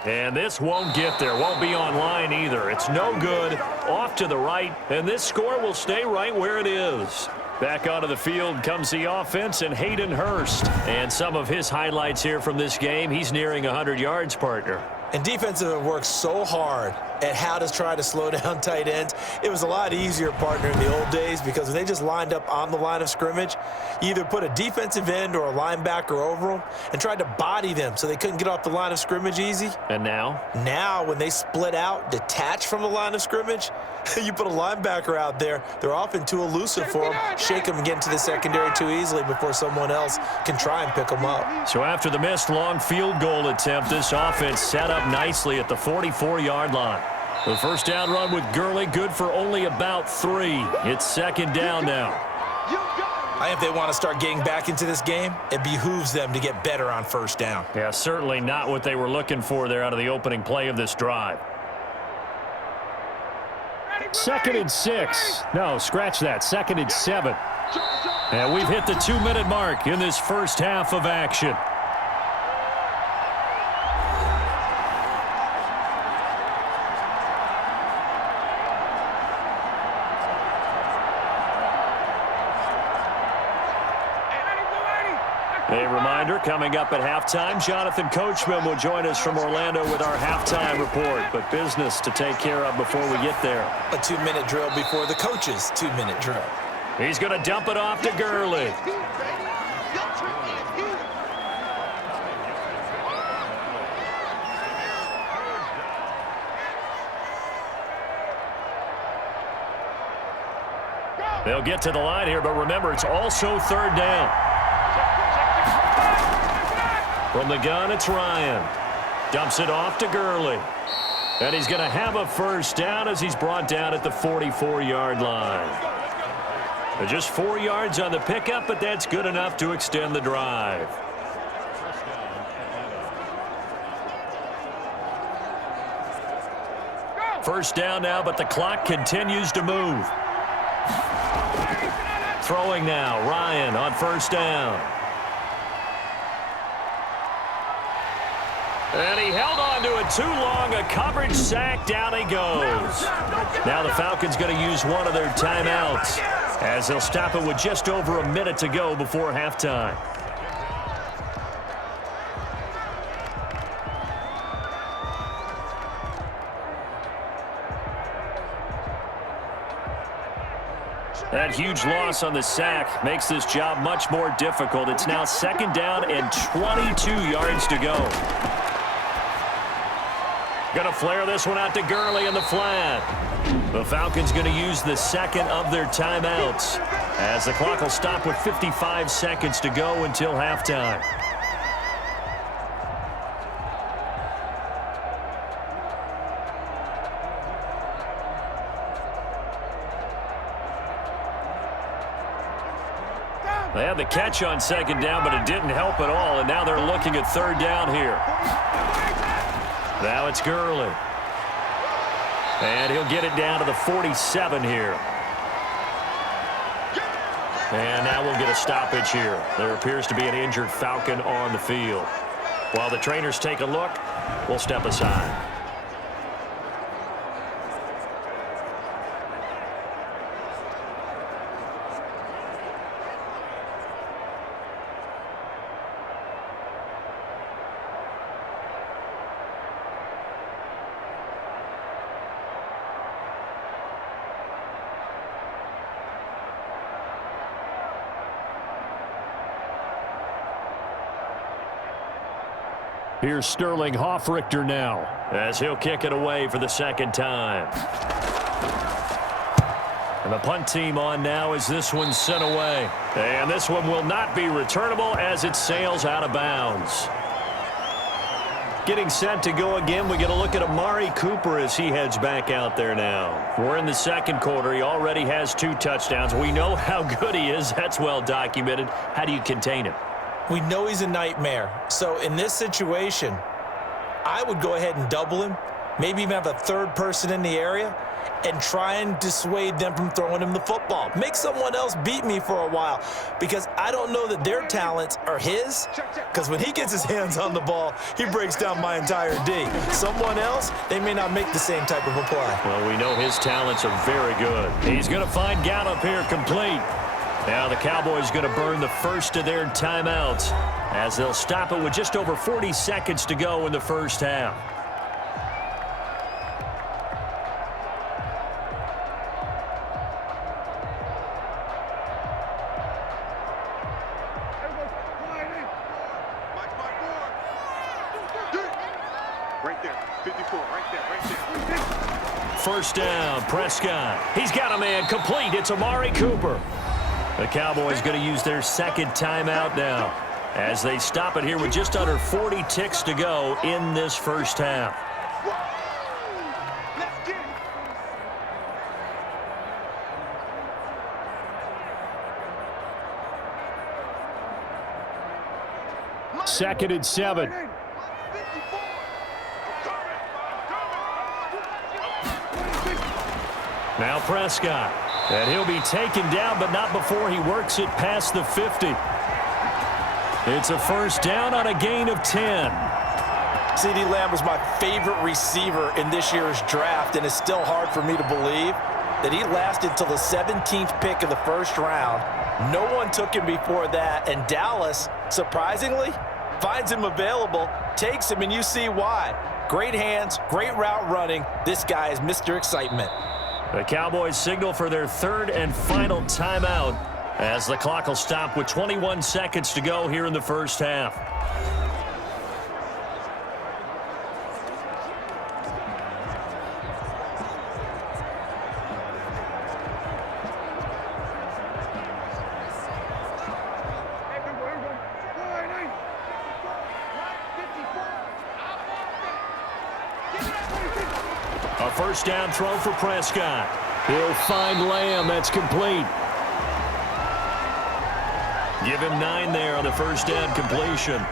And this won't get there. Won't be on line either. It's no good. Off to the right. And this score will stay right where it is. Back onto the field comes the offense and Hayden Hurst. And some of his highlights here from this game. He's nearing 100 yards, partner. And defensive have worked so hard at how to try to slow down tight ends. It was a lot easier, partner, in the old days because when they just lined up on the line of scrimmage, you either put a defensive end or a linebacker over them and tried to body them so they couldn't get off the line of scrimmage easy. And now? Now, when they split out, detach from the line of scrimmage, you put a linebacker out there, they're often too elusive for them, shake them and get into the secondary too easily before someone else can try and pick them up. So after the missed long field goal attempt, this offense set up nicely at the 44-yard line. The first down run with Gurley, good for only about 3. It's second down now. I think if they want to start getting back into this game, it behooves them to get better on first down. Yeah, certainly not what they were looking for there out of the opening play of this drive. 2nd and 6. No, scratch that. 2nd and 7. And we've hit the 2-minute mark in this first half of action. A reminder, coming up at halftime, Jonathan Coachman will join us from Orlando with our halftime report. But business to take care of before we get there. A 2-minute drill before the coach's 2-minute drill. He's going to dump it off to Gurley. They'll get to the line here, but remember, it's also 3rd down. From the gun, it's Ryan. Dumps it off to Gurley. And he's going to have a first down as he's brought down at the 44-yard line. Just 4 yards on the pickup, but that's good enough to extend the drive. First down now, but the clock continues to move. Throwing now, Ryan on first down. And he held on to it too long. A coverage sack. Down he goes. Now the Falcons going to use one of their timeouts as they'll stop it with just over a minute to go before halftime. That huge loss on the sack makes this job much more difficult. It's now 2nd down and 22 yards to go. Going to flare this one out to Gurley in the flat. The Falcons going to use the 2nd of their timeouts as the clock will stop with 55 seconds to go until halftime. They had the catch on 2nd down, but it didn't help at all, and now they're looking at 3rd down here. Now it's Gurley. And he'll get it down to the 47 here. And now we'll get a stoppage here. There appears to be an injured Falcon on the field. While the trainers take a look, we'll step aside. Here's Sterling Hoffrichter now as he'll kick it away for the 2nd time. And the punt team on now as this one's sent away. And this one will not be returnable as it sails out of bounds. Getting set to go again, we get a look at Amari Cooper as he heads back out there now. We're in the 2nd quarter. He already has 2 touchdowns. We know how good he is. That's well documented. How do you contain him? We know he's a nightmare. So in this situation, I would go ahead and double him, maybe even have a 3rd person in the area, and try and dissuade them from throwing him the football. Make someone else beat me for a while, because I don't know that their talents are his, because when he gets his hands on the ball, he breaks down my entire D. Someone else, they may not make the same type of a play. Well, we know his talents are very good. He's going to find Gallup here complete. Now the Cowboys going to burn the first of their timeouts as they'll stop it with just over 40 seconds to go in the first half. Right there, 54, right there. 1st down, Prescott. He's got a man complete. It's Amari Cooper. The Cowboys going to use their 2nd timeout now as they stop it here with just under 40 ticks to go in this first half. Let's get it. 2nd and 7. Now Prescott. And he'll be taken down, but not before he works it past the 50. It's a 1st down on a gain of 10. CeeDee Lamb was my favorite receiver in this year's draft, and it's still hard for me to believe that he lasted till the 17th pick of the 1st round. No one took him before that, and Dallas, surprisingly, finds him available, takes him, and you see why. Great hands, great route running. This guy is Mr. Excitement. The Cowboys signal for their 3rd and final timeout as the clock will stop with 21 seconds to go here in the first half. A 1st down throw for Prescott. He'll find Lamb. That's complete. Give him 9 there on the 1st down completion.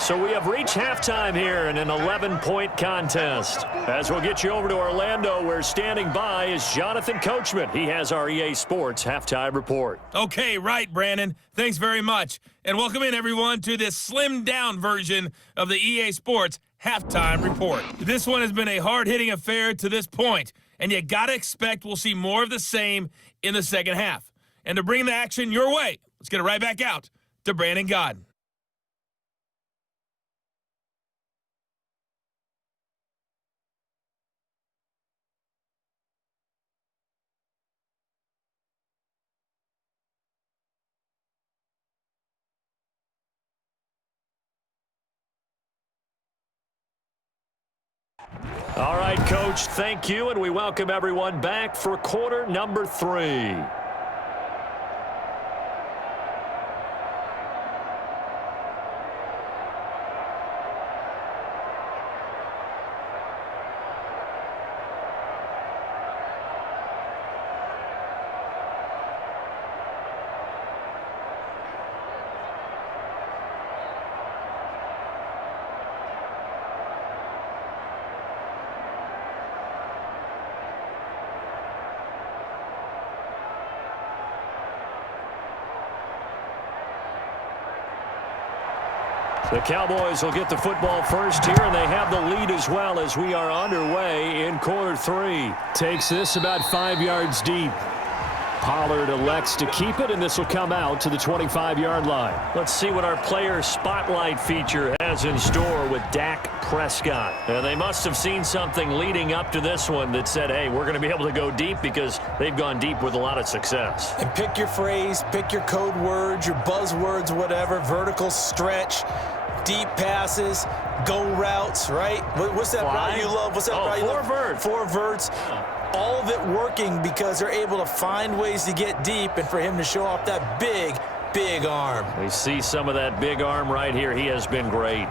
So we have reached halftime here in an 11-point contest. As we'll get you over to Orlando, where standing by is Jonathan Coachman. He has our EA Sports halftime report. Okay, right, Brandon. Thanks very much. And welcome in, everyone, to this slimmed-down version of the EA Sports halftime report. This one has been a hard-hitting affair to this point, and you got to expect we'll see more of the same in the second half. And to bring the action your way, Let's get it right back out to Brandon Gaudin. All right, Coach, thank you, and we welcome everyone back for quarter number 3. The Cowboys will get the football first here, and they have the lead as well as we are underway in quarter 3. Takes this about 5 yards deep. Pollard elects to keep it, and this will come out to the 25-yard line. Let's see what our player spotlight feature has in store with Dak Prescott. And they must have seen something leading up to this one that said, hey, we're going to be able to go deep, because they've gone deep with a lot of success. And pick your phrase, pick your code words, your buzzwords, whatever, vertical stretch, deep passes, go routes, right? What's that route you love? What's that route you love? 4 verts. 4 verts. All of it working because they're able to find ways to get deep and for him to show off that big, big arm. We see some of that big arm right here. He has been great.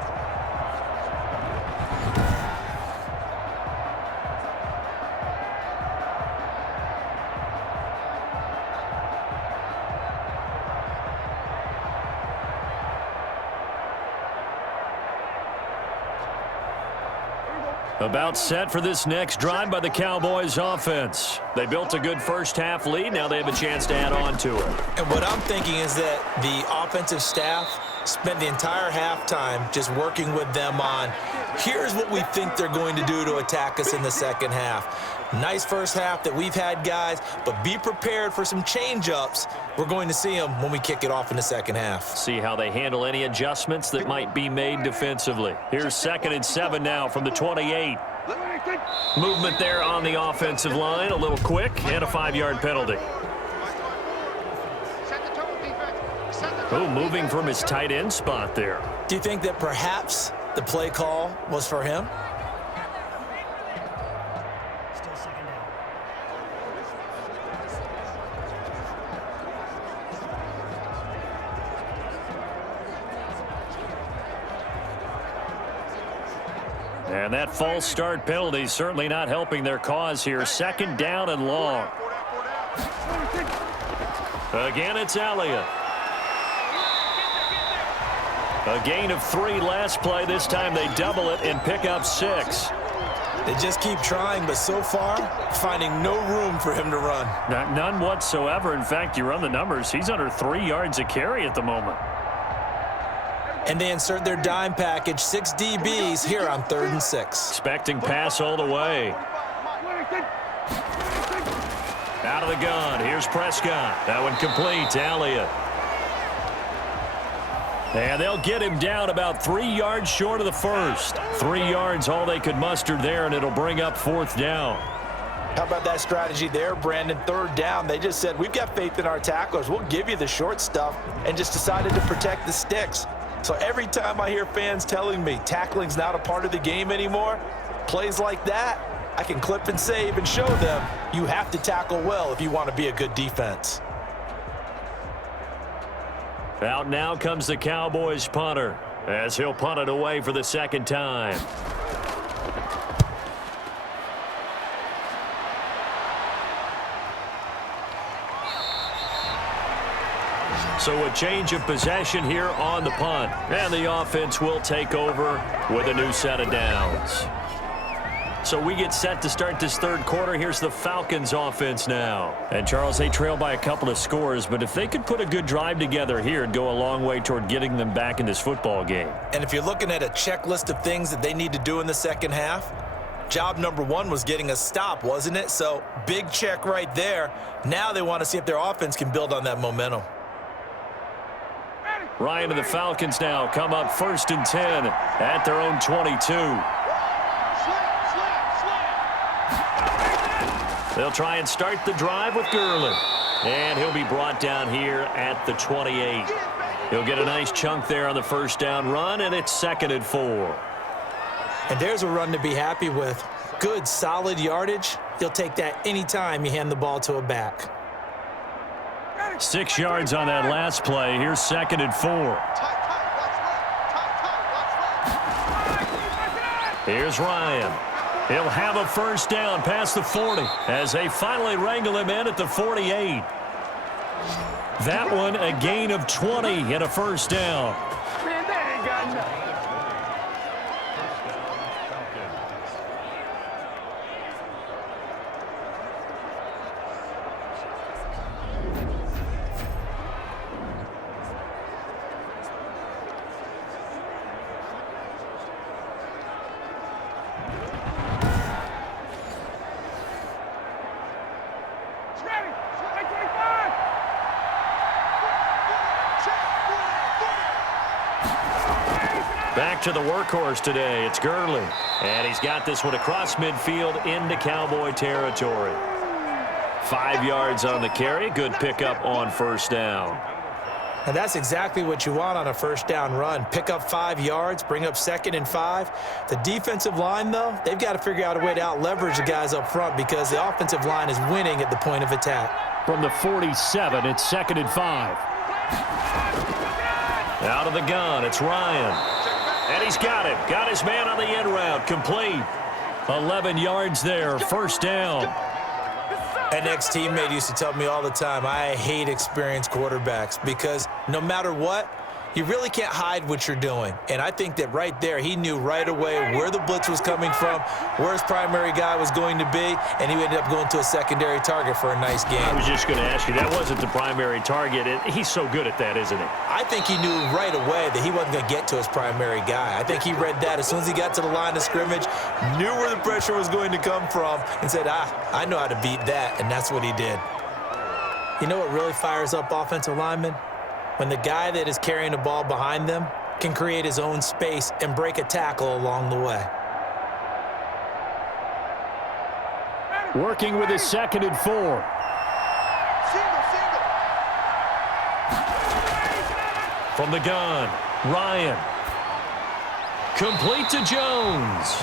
About set for this next drive by the Cowboys offense. They built a good first half lead. Now they have a chance to add on to it. And what I'm thinking is that the offensive staff spent the entire halftime just working with them on, here's what we think they're going to do to attack us in the second half. Nice first half that we've had, guys, but be prepared for some change-ups. We're going to see them when we kick it off in the second half. See how they handle any adjustments that might be made defensively. Here's 2nd and 7 now from the 28. Movement there on the offensive line, a little quick, and a 5-yard penalty. Oh, moving from his tight end spot there. Do you think that perhaps the play call was for him? And that false start penalty certainly not helping their cause here. 2nd down and long. Again, it's Elliott. A gain of 3 last play. This time they double it and pick up 6. They just keep trying, but so far, finding no room for him to run. None whatsoever. In fact, you run the numbers, he's under 3 yards a carry at the moment. And they insert their dime package, 6 DBs here on 3rd and 6. Expecting pass all the way. Out of the gun. Here's Prescott. That one complete to Elliott. And they'll get him down about 3 yards short of the first. 3 yards all they could muster there, and it'll bring up 4th down. How about that strategy there, Brandon? 3rd down, they just said, we've got faith in our tacklers. We'll give you the short stuff, and just decided to protect the sticks. So every time I hear fans telling me tackling's not a part of the game anymore, plays like that, I can clip and save and show them you have to tackle well if you want to be a good defense. Out now comes the Cowboys punter, as he'll punt it away for the 2nd time. So a change of possession here on the punt. And the offense will take over with a new set of downs. So we get set to start this 3rd quarter. Here's the Falcons offense now. And Charles, they trail by a couple of scores, but if they could put a good drive together here, it'd go a long way toward getting them back in this football game. And if you're looking at a checklist of things that they need to do in the second half, job number 1 was getting a stop, wasn't it? So big check right there. Now they want to see if their offense can build on that momentum. Ryan and the Falcons now come up 1st and 10 at their own 22. They'll try and start the drive with Gurley. And he'll be brought down here at the 28. He'll get a nice chunk there on the first down run, and it's 2nd and 4. And there's a run to be happy with. Good, solid yardage. You'll take that anytime you hand the ball to a back. 6 yards on that last play. Here's 2nd and 4. Here's Ryan. He'll have a first down past the 40 as they finally wrangle him in at the 48. That one a gain of 20 and a first down. Man, that ain't got nothing. Back to the workhorse today. It's Gurley. And he's got this one across midfield into Cowboy territory. 5 yards on the carry. Good pickup on first down. And that's exactly what you want on a first down run. Pick up 5 yards, bring up 2nd and 5. The defensive line, though, they've got to figure out a way to out-leverage the guys up front because the offensive line is winning at the point of attack. From the 47, it's 2nd and 5. Out of the gun, it's Ryan. And he's got it. Got his man on the end route. Complete. 11 yards there. First down. An ex-teammate used to tell me all the time, I hate experienced quarterbacks because no matter what, you really can't hide what you're doing. And I think that right there, he knew right away where the blitz was coming from, where his primary guy was going to be, and he ended up going to a secondary target for a nice game. I was just going to ask you, that wasn't the primary target. He's so good at that, isn't he? I think he knew right away that he wasn't going to get to his primary guy. I think he read that as soon as he got to the line of scrimmage, knew where the pressure was going to come from, and said, I know how to beat that, and that's what he did. You know what really fires up offensive linemen? When the guy that is carrying the ball behind them can create his own space and break a tackle along the way. Working with his 2nd and 4. From the gun, Ryan. Complete to Jones.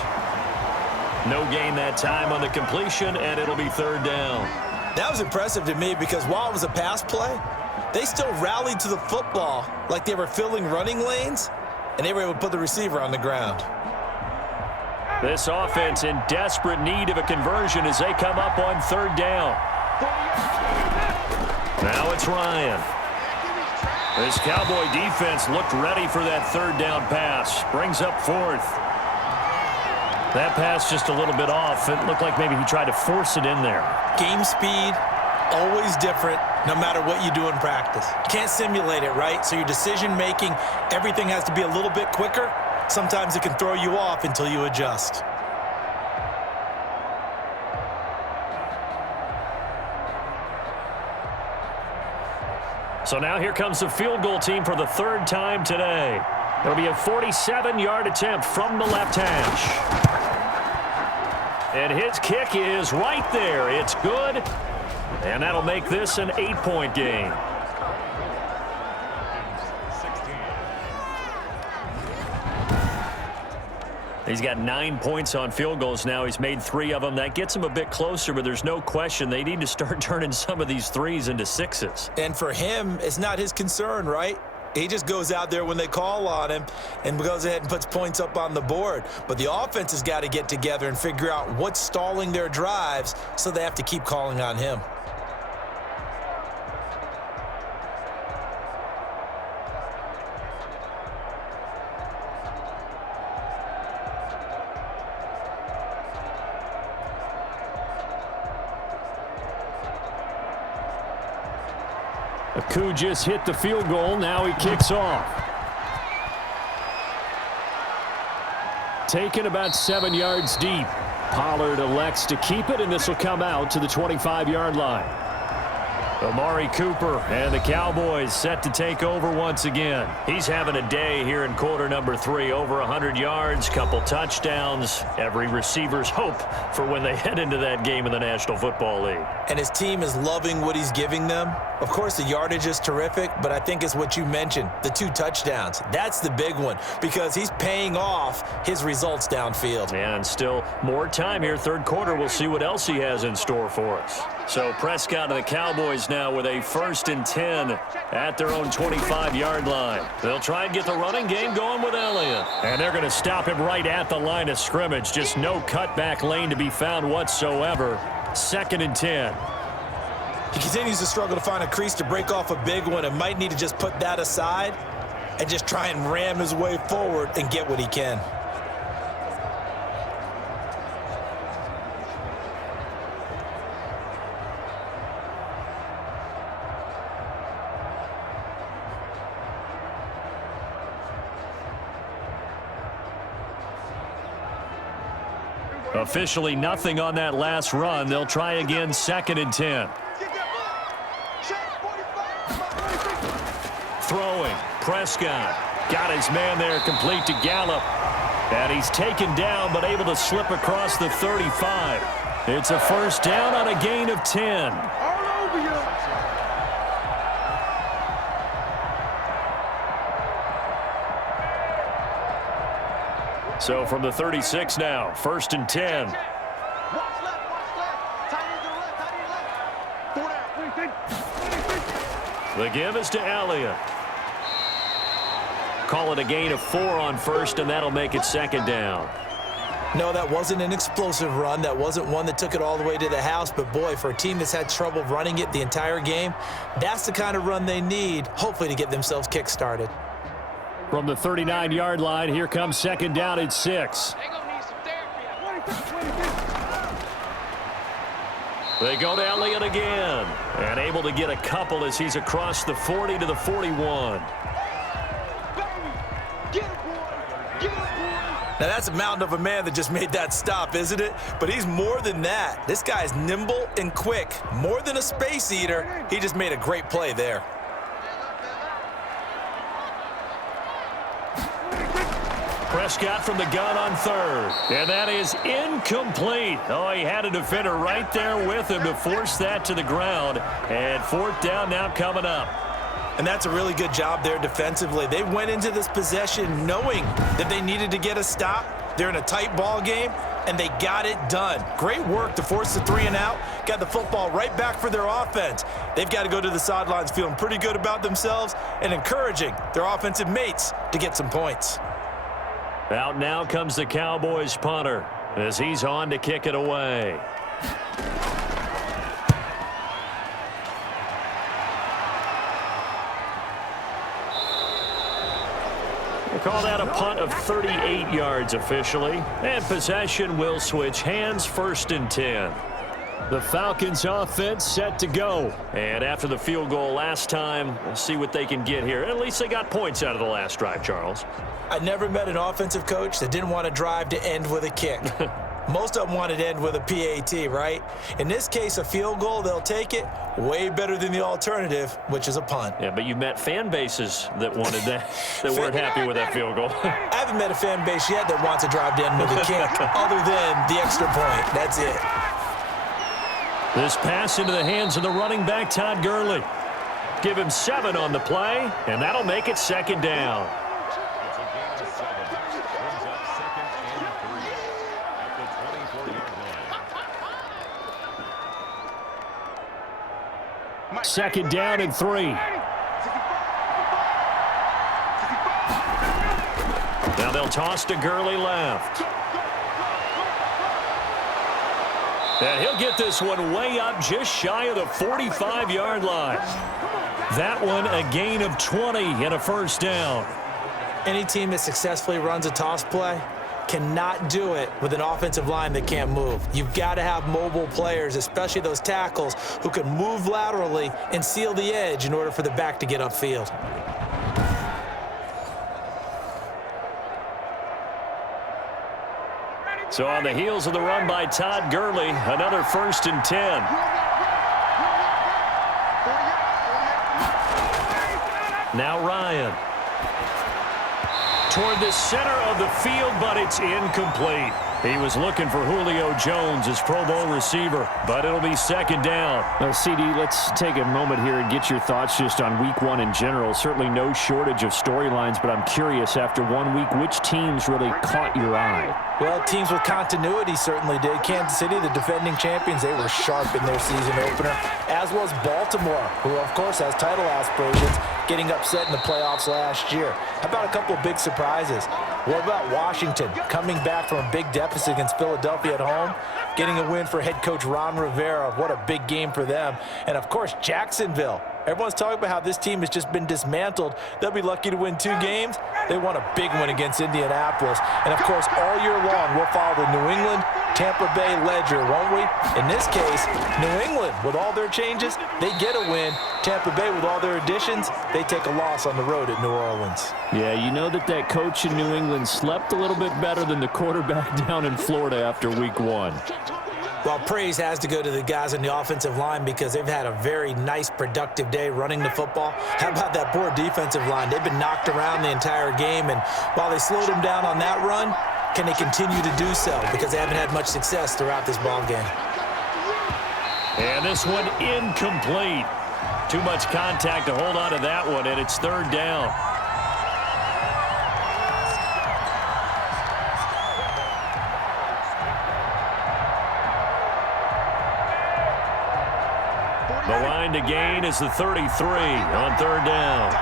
No gain that time on the completion, and it'll be 3rd down. That was impressive to me because while it was a pass play, they still rallied to the football like they were filling running lanes, and they were able to put the receiver on the ground. This offense in desperate need of a conversion as they come up on 3rd down. Now it's Ryan. This Cowboy defense looked ready for that 3rd down pass. Brings up 4th. That pass just a little bit off. It looked like maybe he tried to force it in there. Game speed, always different, no matter what you do in practice. You can't simulate it, right? So your decision-making, everything has to be a little bit quicker. Sometimes it can throw you off until you adjust. So now here comes the field goal team for the 3rd time today. It'll be a 47-yard attempt from the left hash. And his kick is right there. It's good. And that'll make this an 8-point game. He's got 9 points on field goals now. He's made 3 of them. That gets him a bit closer, but there's no question they need to start turning some of these 3s into 6s. And for him, it's not his concern, right? He just goes out there when they call on him and goes ahead and puts points up on the board. But the offense has got to get together and figure out what's stalling their drives, so they have to keep calling on him. Aku just hit the field goal. Now he kicks off. Taken about 7 yards deep. Pollard elects to keep it, and this will come out to the 25-yard line. Amari Cooper and the Cowboys set to take over once again. He's having a day here in quarter number 3. Over 100 yards, couple touchdowns. Every receiver's hope for when they head into that game in the National Football League. And his team is loving what he's giving them. Of course, the yardage is terrific, but I think it's what you mentioned, the 2 touchdowns. That's the big one because he's paying off his results downfield. And still more time here. Third quarter, we'll see what else he has in store for us. So Prescott and the Cowboys now with a 1st and 10 at their own 25-yard line. They'll try and get the running game going with Elliott. And they're going to stop him right at the line of scrimmage. Just no cutback lane to be found whatsoever. 2nd and 10. He continues to struggle to find a crease to break off a big one and might need to just put that aside and just try and ram his way forward and get what he can. Officially nothing on that last run. They'll try again, 2nd and 10. Throwing, Prescott got his man there complete to Gallup. And he's taken down but able to slip across the 35. It's a 1st down on a gain of 10. All over you. So from the 36 now, 1st and 10. Watch left, watch left. Tight end to the left, tight end to the left. 4 down, 26. The give is to Elliott. Call it a gain of 4 on 1st, and that'll make it 2nd down. No, that wasn't an explosive run. That wasn't one that took it all the way to the house. But, boy, for a team that's had trouble running it the entire game, that's the kind of run they need, hopefully, to get themselves kick-started. From the 39-yard line, here comes 2nd down at 6. They go to Elliott again. And able to get a couple as he's across the 40 to the 41. Now, that's a mountain of a man that just made that stop, isn't it? But he's more than that. This guy's nimble and quick. More than a space eater. He just made a great play there. Prescott from the gun on 3rd. And that is incomplete. Oh, he had a defender right there with him to force that to the ground. And 4th down now coming up. And that's a really good job there defensively. They went into this possession knowing that they needed to get a stop. They're in a tight ball game, and they got it done. Great work to force the 3 and out. Got the football right back for their offense. They've got to go to the sidelines feeling pretty good about themselves and encouraging their offensive mates to get some points. Out now comes the Cowboys punter as he's on to kick it away. We'll call that a punt of 38 yards officially. And possession will switch hands, 1st and 10. The Falcons offense set to go. And after the field goal last time, we'll see what they can get here. At least they got points out of the last drive, Charles. I never met an offensive coach that didn't want to drive to end with a kick. Most of them wanted to end with a PAT, right? In this case, a field goal, they'll take it. Way better than the alternative, which is a punt. Yeah, but you met fan bases that wanted that, that weren't happy with that field goal. I haven't met a fan base yet that wants to drive to end with a kick, other than the extra point. That's it. This pass into the hands of the running back, Todd Gurley. Give him 7 on the play, and that'll make it 2nd down. Second down and 3. Now they'll toss to Gurley left. And he'll get this one way up just shy of the 45-yard line. That one a gain of 20 and a 1st down. Any team that successfully runs a toss play cannot do it with an offensive line that can't move. You've got to have mobile players, especially those tackles, who can move laterally and seal the edge in order for the back to get upfield. So on the heels of the run by Todd Gurley, another 1st and 10. Now Ryan. Toward the center of the field, but it's incomplete. He was looking for Julio Jones, his Pro Bowl receiver, but it'll be second down. Well, CD, let's take a moment here and get your thoughts just on Week 1 in general. Certainly no shortage of storylines, but I'm curious, after 1 week, which teams really caught your eye? Well, teams with continuity certainly did. Kansas City, the defending champions, they were sharp in their season opener, as was Baltimore, who, of course, has title aspirations, getting upset in the playoffs last year. How about a couple of big surprises? What about Washington coming back from a big deficit against Philadelphia at home, getting a win for head coach Ron Rivera? What a big game for them. And, of course, Jacksonville. Everyone's talking about how this team has just been dismantled. They'll be lucky to win 2 games. They won a big one against Indianapolis. And, of course, all year long, we'll follow the New England, Tampa Bay ledger, won't we? In this case, New England, with all their changes, they get a win. Tampa Bay, with all their additions, they take a loss on the road at New Orleans. Yeah, you know that coach in New England slept a little bit better than the quarterback down in Florida after Week 1. Well, praise has to go to the guys on the offensive line because they've had a very nice, productive day running the football. How about that poor defensive line? They've been knocked around the entire game, and while they slowed them down on that run, can they continue to do so? Because they haven't had much success throughout this ball game. And this one incomplete. Too much contact to hold on to that one, and it's third down. The line to gain is the 33 on third down.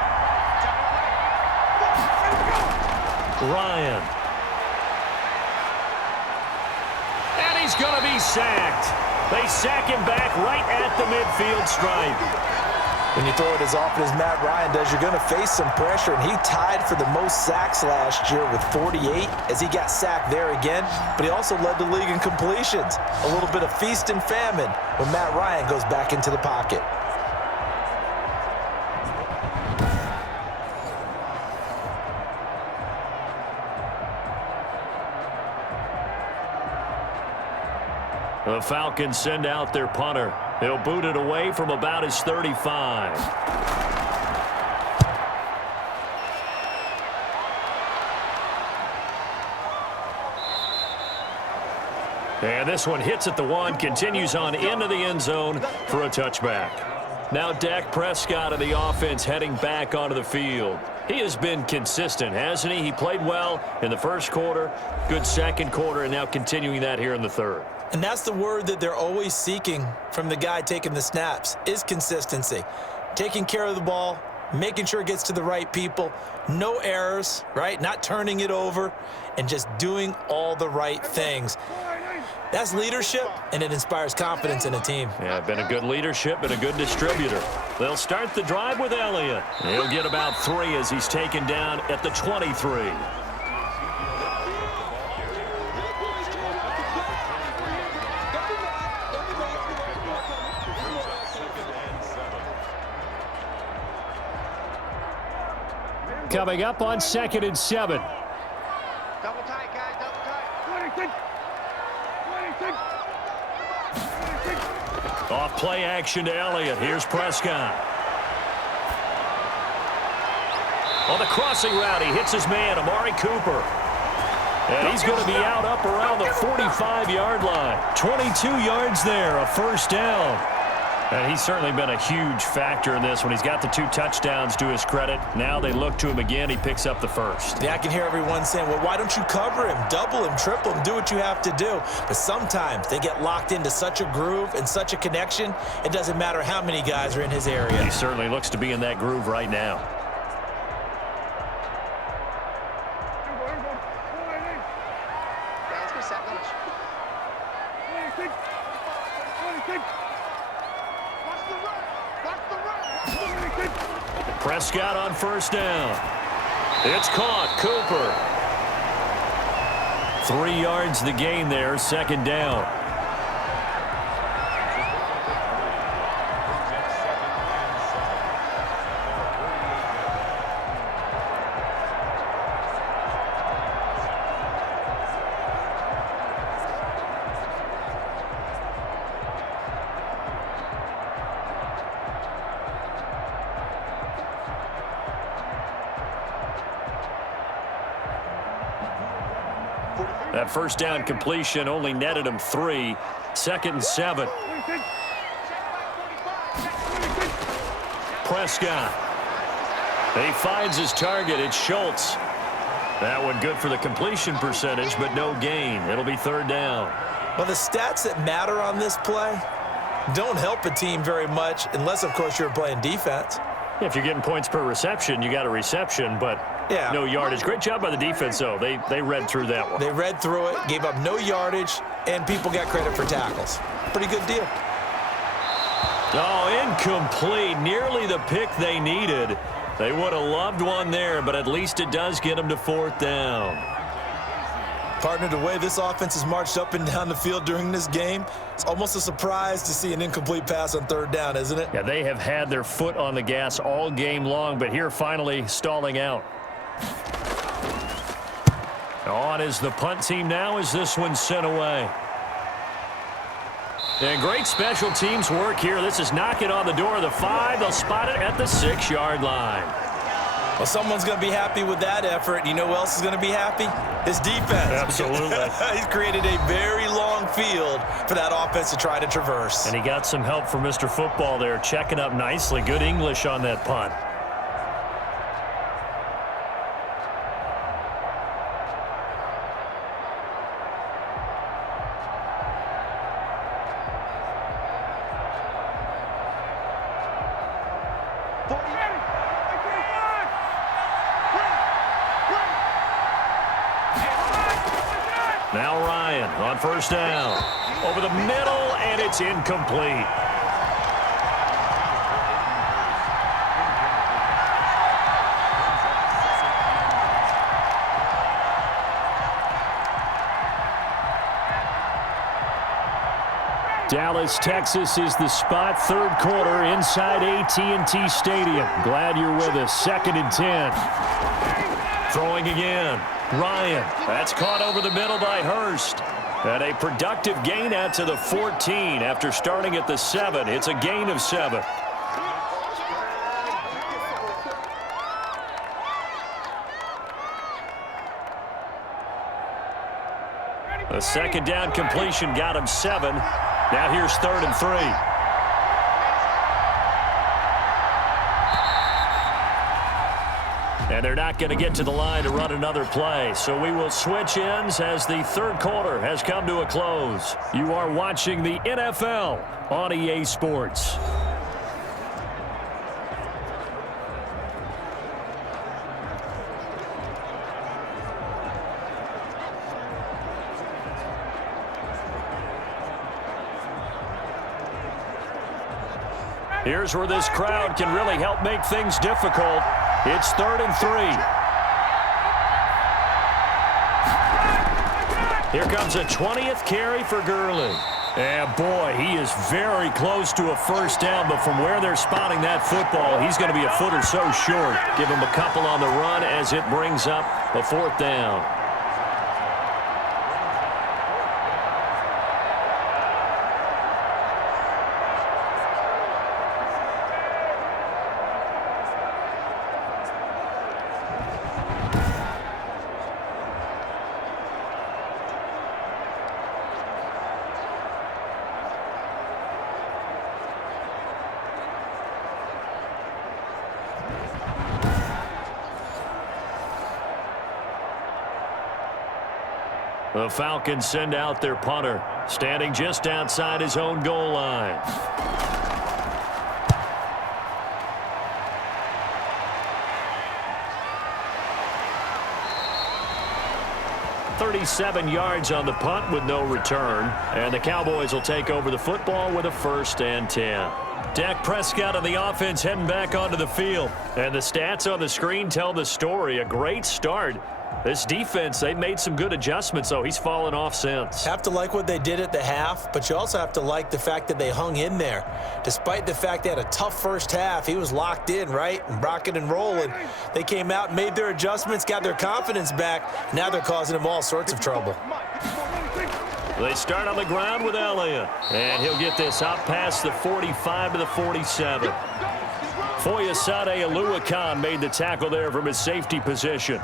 Ryan. And he's going to be sacked. They sack him back right at the midfield stripe. When you throw it as often as Matt Ryan does, you're going to face some pressure, and he tied for the most sacks last year with 48 as he got sacked there again, but he also led the league in completions. A little bit of feast and famine when Matt Ryan goes back into the pocket. The Falcons send out their punter. He'll boot it away from about his 35. And this one hits at the 1, continues on into the end zone for a touchback. Now Dak Prescott of the offense heading back onto the field. He has been consistent, hasn't he? He played well in the first quarter, good second quarter, and now continuing that here in the third. And that's the word that they're always seeking from the guy taking the snaps, is consistency. Taking care of the ball, making sure it gets to the right people, no errors, right? Not turning it over, and just doing all the right things. That's leadership, and it inspires confidence in a team. Yeah, been a good leadership and a good distributor. They'll start the drive with Elliott. He'll get about 3 as he's taken down at the 23. Coming up on 2nd and 7. Double tight, guys, double tight. Off play action to Elliott. Here's Prescott. On the crossing route, he hits his man, Amari Cooper. And he's going to be out up around the 45-yard line. 22 yards there, a first down. And he's certainly been a huge factor in this when he's got the 2 touchdowns to his credit. Now they look to him again. He picks up the first. Yeah, I can hear everyone saying, well, why don't you cover him, double him, triple him, do what you have to do. But sometimes they get locked into such a groove and such a connection, it doesn't matter how many guys are in his area. He certainly looks to be in that groove right now. Let's go set lunch. Prescott on first down. It's caught. Cooper. 3 yards the gain there. Second down. That first down completion only netted him 3. 2nd and 7. Prescott. He finds his target. It's Schultz. That one good for the completion percentage, but no gain. It'll be 3rd down. Well, the stats that matter on this play don't help a team very much unless, of course, you're playing defense. If you're getting points per reception, you got a reception, but no yardage. Great job by the defense, though. They read through that one. They read through it, gave up no yardage, and people got credit for tackles. Pretty good deal. Oh, incomplete. Nearly the pick they needed. They would have loved one there, but at least it does get them to 4th down. Partner, the way this offense has marched up and down the field during this game, it's almost a surprise to see an incomplete pass on 3rd down, isn't it? Yeah, they have had their foot on the gas all game long, but here finally stalling out. On is the punt team now as this one's sent away. And great special teams work here. This is knocking on the door of the 5. They'll spot it at the 6-yard line. Well, someone's going to be happy with that effort. You know who else is going to be happy? His defense. Absolutely. He's created a very long field for that offense to try to traverse. And he got some help from Mr. Football there, checking up nicely. Good English on that punt. Now Ryan on 1st down. Over the middle, and it's incomplete. Dallas, Texas is the spot. 3rd quarter inside AT&T Stadium. Glad you're with us. 2nd and 10. Throwing again. Ryan. That's caught over the middle by Hurst. And a productive gain out to the 14 after starting at the 7. It's a gain of 7. The 2nd down completion got him 7. Now here's 3rd and 3. And they're not going to get to the line to run another play. So we will switch ends as the 3rd quarter has come to a close. You are watching the NFL on EA Sports. Here's where this crowd can really help make things difficult. It's 3rd and 3. Here comes a 20th carry for Gurley. And boy, he is very close to a 1st down, but from where they're spotting that football, he's going to be a foot or so short. Give him a couple on the run as it brings up a 4th down. The Falcons send out their punter, standing just outside his own goal line. "37 yards on the punt with no return. And the Cowboys will take over the football with a 1st and 10. Dak Prescott on the offense heading back onto the field. And the stats on the screen tell the story. A great start. This defense, they've made some good adjustments, though. He's fallen off since. Have to like what they did at the half, but you also have to like the fact that they hung in there. Despite the fact they had a tough first half, he was locked in, right? And rocking and rolling. They came out, made their adjustments, got their confidence back. Now they're causing him all sorts of trouble. They start on the ground with Elliott. And he'll get this out past the 45 to the 47. Foyesade Oluwakan made the tackle there from his safety position.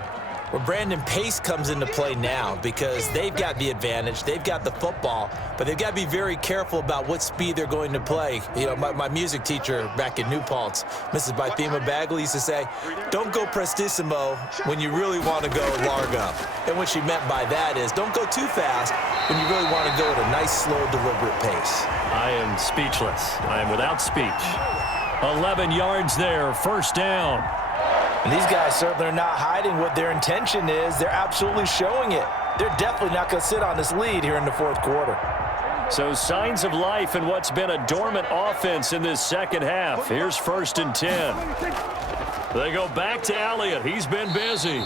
Well, Brandon, pace comes into play now because they've got the advantage. They've got the football, but they've got to be very careful about what speed they're going to play. You know, my music teacher back in New Paltz, Mrs. Bythema Bagley, used to say, don't go prestissimo when you really want to go largo. And what she meant by that is don't go too fast when you really want to go at a nice, slow, deliberate pace. I am speechless. I am without speech. 11 yards there, first down. And these guys certainly are not hiding what their intention is. They're absolutely showing it. They're definitely not going to sit on this lead here in the fourth quarter. So signs of life in what's been a dormant offense in this second half. Here's 1st and 10. They go back to Elliott. He's been busy.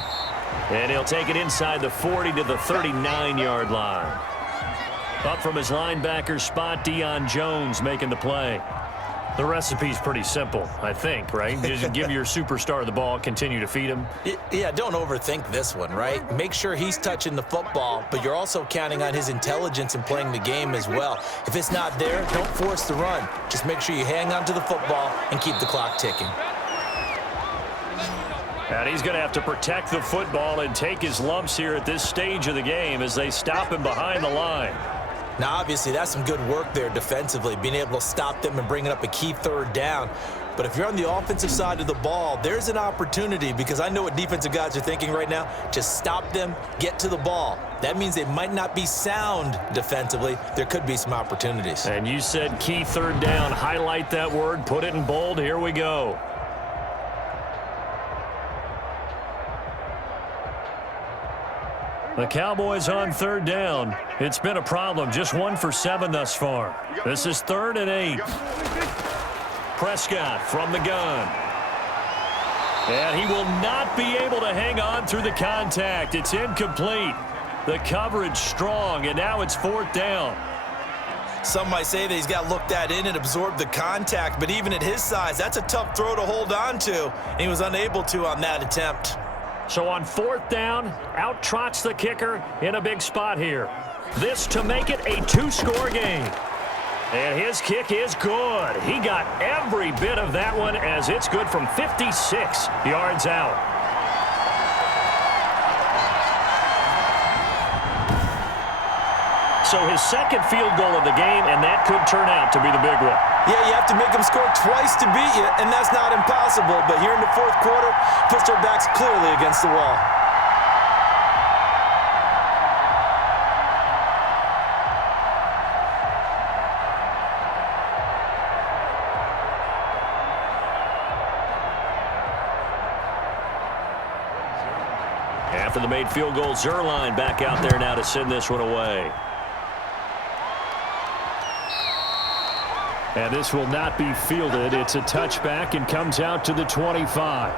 And he'll take it inside the 40 to the 39-yard line. Up from his linebacker spot, Deion Jones making the play. The recipe's pretty simple, I think, right? Just give your superstar the ball, continue to feed him. Yeah, don't overthink this one, right? Make sure he's touching the football, but you're also counting on his intelligence in playing the game as well. If it's not there, don't force the run. Just make sure you hang on to the football and keep the clock ticking. And he's going to have to protect the football and take his lumps here at this stage of the game as they stop him behind the line. Now, obviously, that's some good work there defensively, being able to stop them and bringing up a key third down. But if you're on the offensive side of the ball, there's an opportunity because I know what defensive guys are thinking right now. Just stop them, get to the ball. That means they might not be sound defensively. There could be some opportunities. And you said key third down. Highlight that word, put it in bold. Here we go. The Cowboys on third down. It's been a problem. Just 1 for 7 thus far. This is 3rd and 8. Prescott from the gun. And he will not be able to hang on through the contact. It's incomplete. The coverage strong, and now it's 4th down. Some might say that he's got looked at in and absorbed the contact, but even at his size, that's a tough throw to hold on to, and he was unable to on that attempt. So on 4th down, out trots the kicker in a big spot here. This to make it a 2-score game. And his kick is good. He got every bit of that one as it's good from 56 yards out. So his second field goal of the game, and that could turn out to be the big one. Yeah, you have to make them score twice to beat you, and that's not impossible. But here in the fourth quarter, puts their backs clearly against the wall. After the made field goal, Zerline back out there now to send this one away. And this will not be fielded. It's a touchback and comes out to the 25.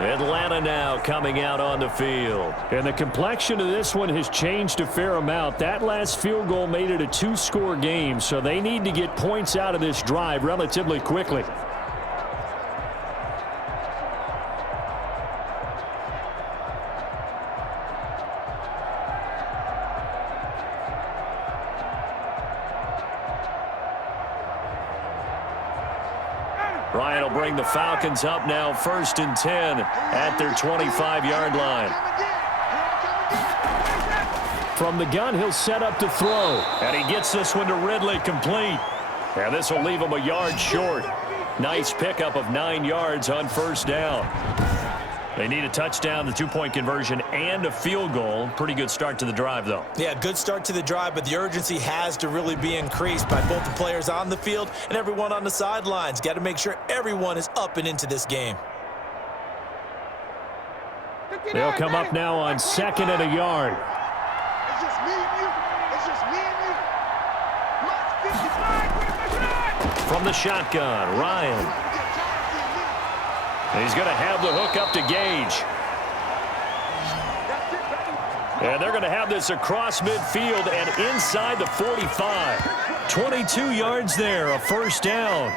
Atlanta now coming out on the field. And the complexion of this one has changed a fair amount. That last field goal made it a 2-score game, so they need to get points out of this drive relatively quickly. Ryan will bring the Falcons up now, 1st and 10 at their 25-yard line. From the gun, he'll set up to throw. And he gets this one to Ridley complete. And this will leave him a yard short. Nice pickup of 9 yards on 1st down. They need a touchdown, the 2-point conversion, and a field goal. Pretty good start to the drive, though. Yeah, good start to the drive, but the urgency has to really be increased by both the players on the field and everyone on the sidelines. Got to make sure everyone is up and into this game. They'll come up now on 2nd and a yard. It's just me and you. It's just me and you. From the shotgun, Ryan. He's going to have the hook up to Gage. And they're going to have this across midfield and inside the 45. 22 yards there, a 1st down.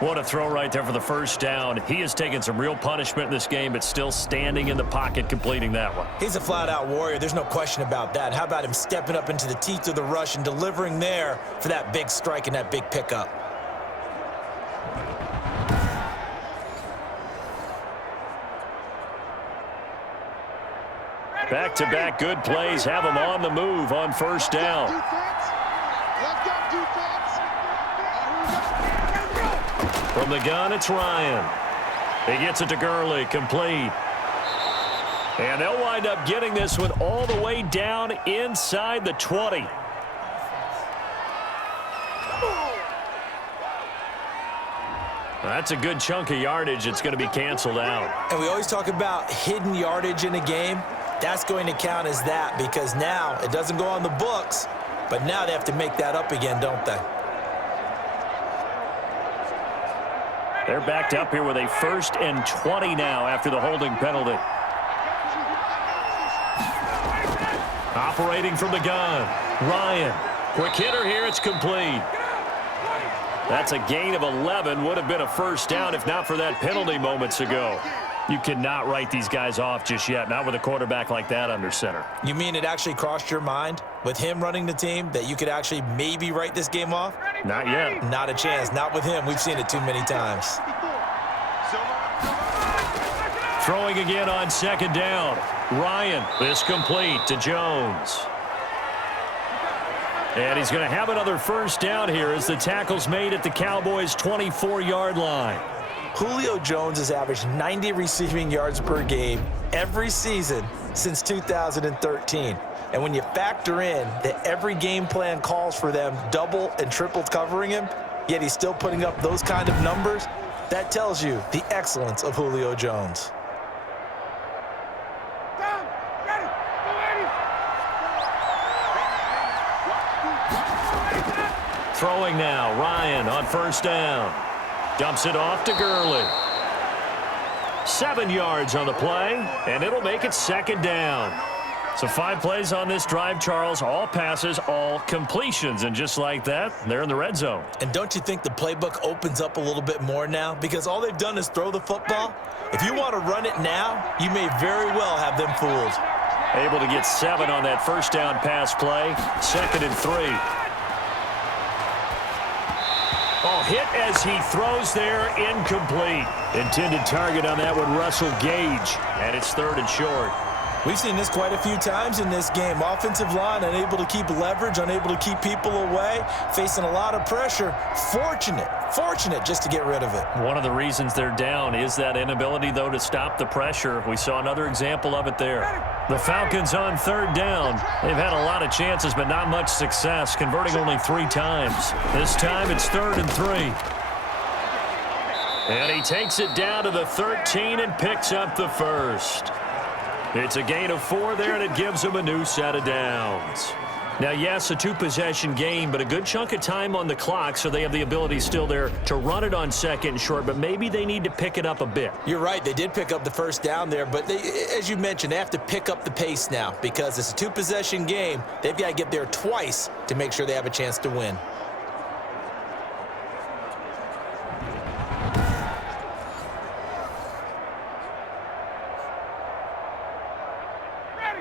What a throw right there for the 1st down. He has taken some real punishment in this game, but still standing in the pocket completing that one. He's a flat-out warrior. There's no question about that. How about him stepping up into the teeth of the rush and delivering there for that big strike and that big pickup? Back-to-back good plays have them on the move on first down. Let's go, defense. From the gun, it's Ryan. He gets it to Gurley, complete. And they'll wind up getting this one all the way down inside the 20. That's a good chunk of yardage. It's going to be canceled out. And we always talk about hidden yardage in a game. That's going to count as that because now it doesn't go on the books, but now they have to make that up again, don't they? They're backed up here with a 1st and 20 now after the holding penalty. Operating from the gun, Ryan. Quick hitter here, it's complete. That's a gain of 11. Would have been a first down if not for that penalty moments ago. You cannot write these guys off just yet, not with a quarterback like that under center. You mean it actually crossed your mind with him running the team that you could actually maybe write this game off? Not yet. Not a chance. Not with him. We've seen it too many times. Throwing again on 2nd down. Ryan, this complete to Jones. And he's going to have another first down here as the tackle's made at the Cowboys' 24-yard line. Julio Jones has averaged 90 receiving yards per game every season since 2013. And when you factor in that every game plan calls for them double and triple covering him, yet he's still putting up those kind of numbers, that tells you the excellence of Julio Jones. Throwing now, Ryan on first down. Dumps it off to Gurley. 7 yards on the play, and it'll make it 2nd down. So 5 plays on this drive, Charles. All passes, all completions. And just like that, they're in the red zone. And don't you think the playbook opens up a little bit more now? Because all they've done is throw the football. If you want to run it now, you may very well have them fooled. Able to get 7 on that first down pass play. 2nd and 3. Oh, hit as he throws there, incomplete. Intended target on that one, Russell Gage. And it's 3rd and short. We've seen this quite a few times in this game. Offensive line unable to keep leverage, unable to keep people away, facing a lot of pressure. Fortunate just to get rid of it. One of the reasons they're down is that inability, though, to stop the pressure. We saw another example of it there. The Falcons on 3rd down. They've had a lot of chances, but not much success, converting only 3 times. This time it's 3rd and 3. And he takes it down to the 13 and picks up the first. It's a gain of 4 there, and it gives him a new set of downs. Now, yes, a 2-possession game, but a good chunk of time on the clock, so they have the ability still there to run it on 2nd and short, but maybe they need to pick it up a bit. You're right. They did pick up the first down there, but as you mentioned, they have to pick up the pace now because it's a 2-possession game. They've got to get there twice to make sure they have a chance to win.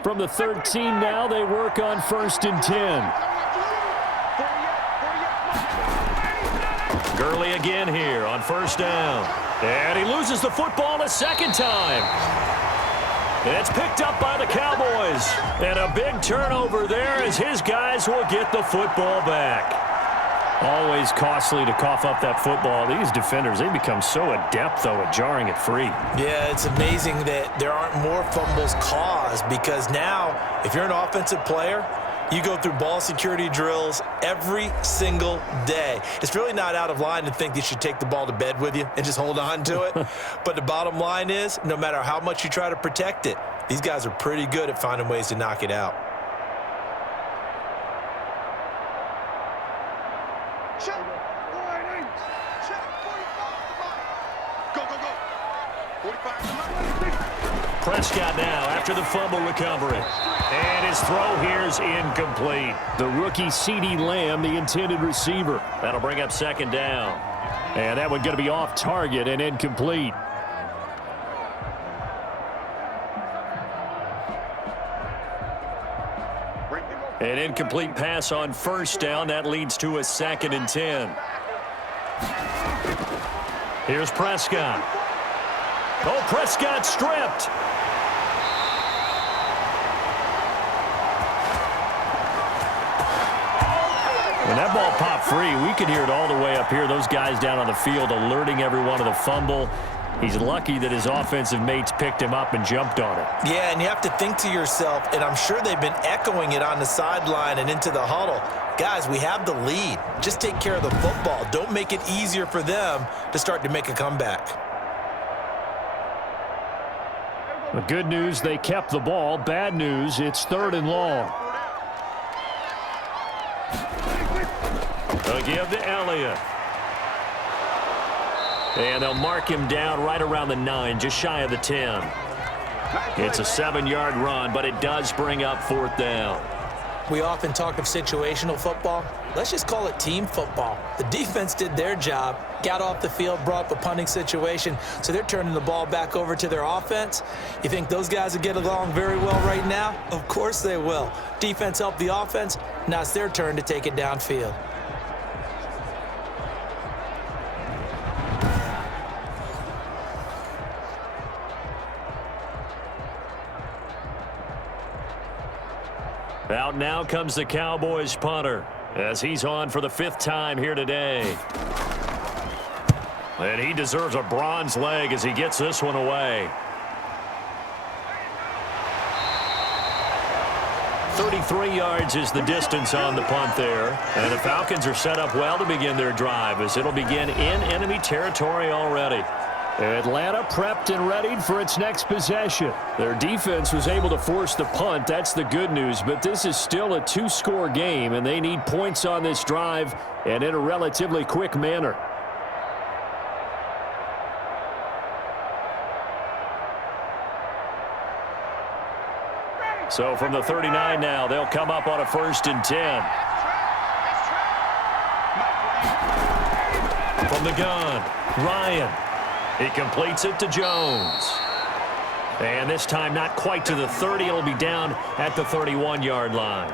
From the 13 now, they work on 1st and 10. Gurley again here on 1st down. And he loses the football a 2nd time. And it's picked up by the Cowboys. And a big turnover there as his guys will get the football back. Always costly to cough up that football. These defenders, they become so adept, though, at jarring it free. Yeah, it's amazing that there aren't more fumbles caused because now, if you're an offensive player, you go through ball security drills every single day. It's really not out of line to think you should take the ball to bed with you and just hold on to it. But the bottom line is, no matter how much you try to protect it, these guys are pretty good at finding ways to knock it out. Prescott now after the fumble recovery. And his throw here is incomplete. The rookie CeeDee Lamb, the intended receiver. That'll bring up 2nd down. And that one going to be off target and incomplete. An incomplete pass on 1st down. That leads to a 2nd and 10. Here's Prescott. Oh, Prescott stripped. When that ball popped free, we could hear it all the way up here. Those guys down on the field alerting everyone of the fumble. He's lucky that his offensive mates picked him up and jumped on it. Yeah, and you have to think to yourself, and I'm sure they've been echoing it on the sideline and into the huddle. Guys, we have the lead. Just take care of the football. Don't make it easier for them to start to make a comeback. The good news, they kept the ball. Bad news, it's 3rd and long. They'll give to Elliott. And they'll mark him down right around the 9, just shy of the 10. It's a 7-yard run, but it does bring up 4th down. We often talk of situational football. Let's just call it team football. The defense did their job, got off the field, brought up a punting situation, so they're turning the ball back over to their offense. You think those guys will get along very well right now? Of course they will. Defense helped the offense. Now it's their turn to take it downfield. Out now comes the Cowboys punter as he's on for the 5th time here today. And he deserves a bronze leg as he gets this one away. 33 yards is the distance on the punt there. And the Falcons are set up well to begin their drive as it'll begin in enemy territory already. Atlanta prepped and readied for its next possession. Their defense was able to force the punt. That's the good news, but this is still a 2-score game, and they need points on this drive and in a relatively quick manner. So from the 39 now, they'll come up on a 1st and 10. From the gun, Ryan. He completes it to Jones. And this time not quite to the 30. It'll be down at the 31-yard line.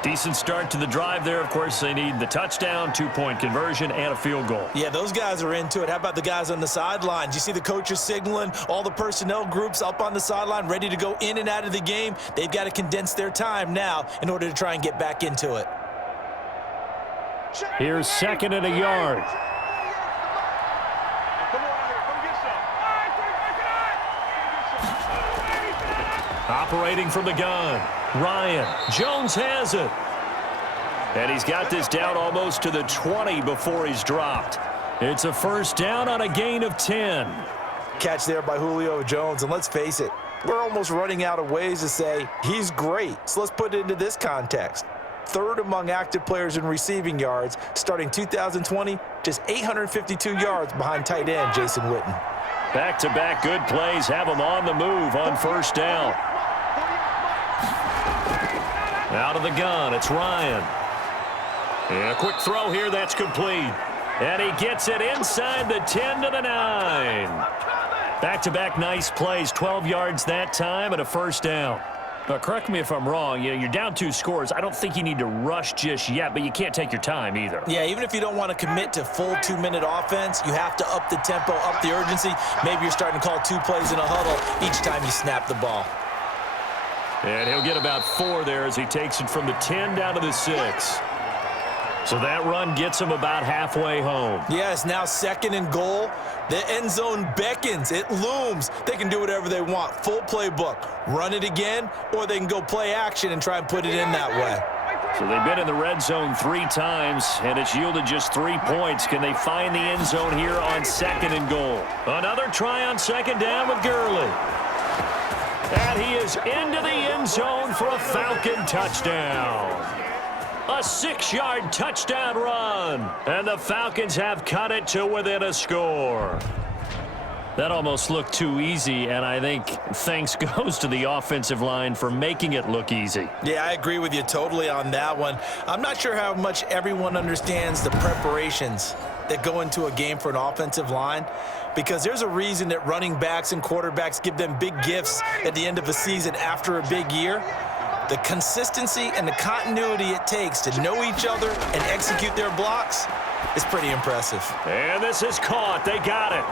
Decent start to the drive there. Of course, they need the touchdown, 2-point conversion, and a field goal. Yeah, those guys are into it. How about the guys on the sidelines? You see the coaches signaling, all the personnel groups up on the sideline ready to go in and out of the game. They've got to condense their time now in order to try and get back into it. Here's 2nd and a yard. Operating from the gun, Ryan. Jones has it. And he's got this down almost to the 20 before he's dropped. It's a 1st down on a gain of 10. Catch there by Julio Jones, and let's face it, we're almost running out of ways to say he's great. So let's put it into this context. 3rd among active players in receiving yards, starting 2020, just 852 yards behind tight end Jason Witten. Back-to-back good plays have him on the move on 1st down. Out of the gun, it's Ryan. And a quick throw here, that's complete. And he gets it inside the 10 to the 9. Back-to-back nice plays, 12 yards that time and a 1st down. Now, correct me if I'm wrong, you're down 2 scores. I don't think you need to rush just yet, but you can't take your time either. Yeah, even if you don't want to commit to full 2-minute offense, you have to up the tempo, up the urgency. Maybe you're starting to call 2 plays in a huddle each time you snap the ball. And he'll get about 4 there as he takes it from the 10 down to the 6. So that run gets him about halfway home. Yes, now 2nd and goal. The end zone beckons. It looms. They can do whatever they want. Full playbook. Run it again, or they can go play action and try and put it in that way. So they've been in the red zone 3 times, and it's yielded just 3 points. Can they find the end zone here on 2nd and goal? Another try on 2nd down with Gurley. And he is into the end zone for a Falcon touchdown. A 6-yard touchdown run. And the Falcons have cut it to within a score. That almost looked too easy, and I think thanks goes to the offensive line for making it look easy. Yeah, I agree with you totally on that one. I'm not sure how much everyone understands the preparations that go into a game for an offensive line, because there's a reason that running backs and quarterbacks give them big gifts at the end of the season after a big year. The consistency and the continuity it takes to know each other and execute their blocks is pretty impressive. And this is caught. They got it.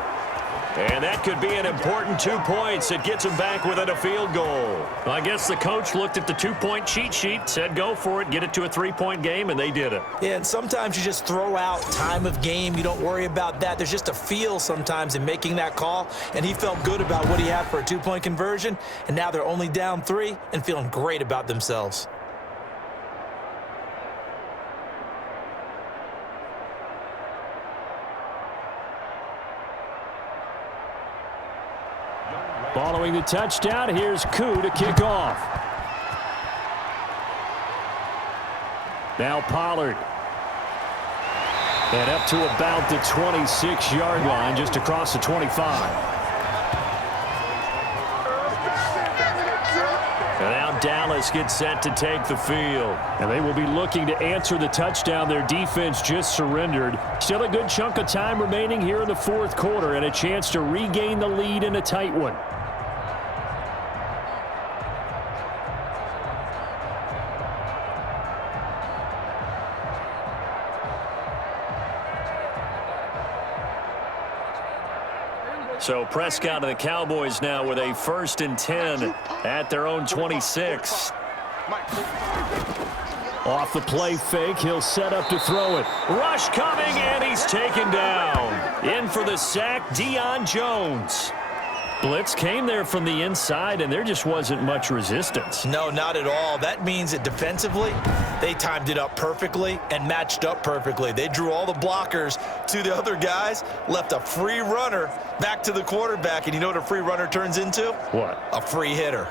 And that could be an important 2 points. It gets them back within a field goal. I guess the coach looked at the 2-point cheat sheet, said go for it, get it to a 3-point game, and they did it. Yeah, and sometimes you just throw out time of game. You don't worry about that. There's just a feel sometimes in making that call, and he felt good about what he had for a 2-point conversion, and now they're only down 3 and feeling great about themselves. Following the touchdown, here's Koo to kick off. Now Pollard. And up to about the 26-yard line, just across the 25. And now Dallas gets set to take the field. And they will be looking to answer the touchdown their defense just surrendered. Still a good chunk of time remaining here in the fourth quarter and a chance to regain the lead in a tight one. So Prescott and the Cowboys now with a 1st and 10 at their own 26. Off the play fake, he'll set up to throw it. Rush coming, and he's taken down. In for the sack, Deion Jones. Blitz came there from the inside, and there just wasn't much resistance. No, not at all. That means that defensively, they timed it up perfectly and matched up perfectly. They drew all the blockers to the other guys, left a free runner back to the quarterback, and you know what a free runner turns into? What? A free hitter.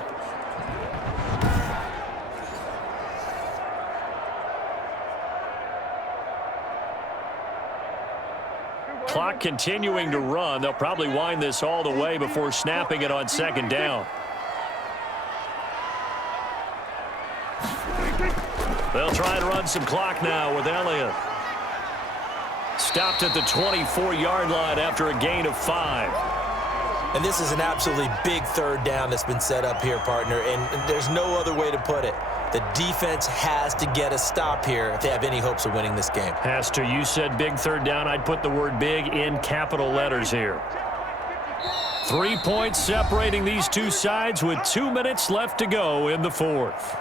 Clock continuing to run. They'll probably wind this all the way before snapping it on 2nd down. They'll try and run some clock now with Elliott. Stopped at the 24-yard line after a gain of 5. And this is an absolutely big 3rd down that's been set up here, partner, and there's no other way to put it. The defense has to get a stop here if they have any hopes of winning this game. Has to. You said big 3rd down. I'd put the word big in capital letters here. 3 points separating these two sides with 2 minutes left to go in the 4th.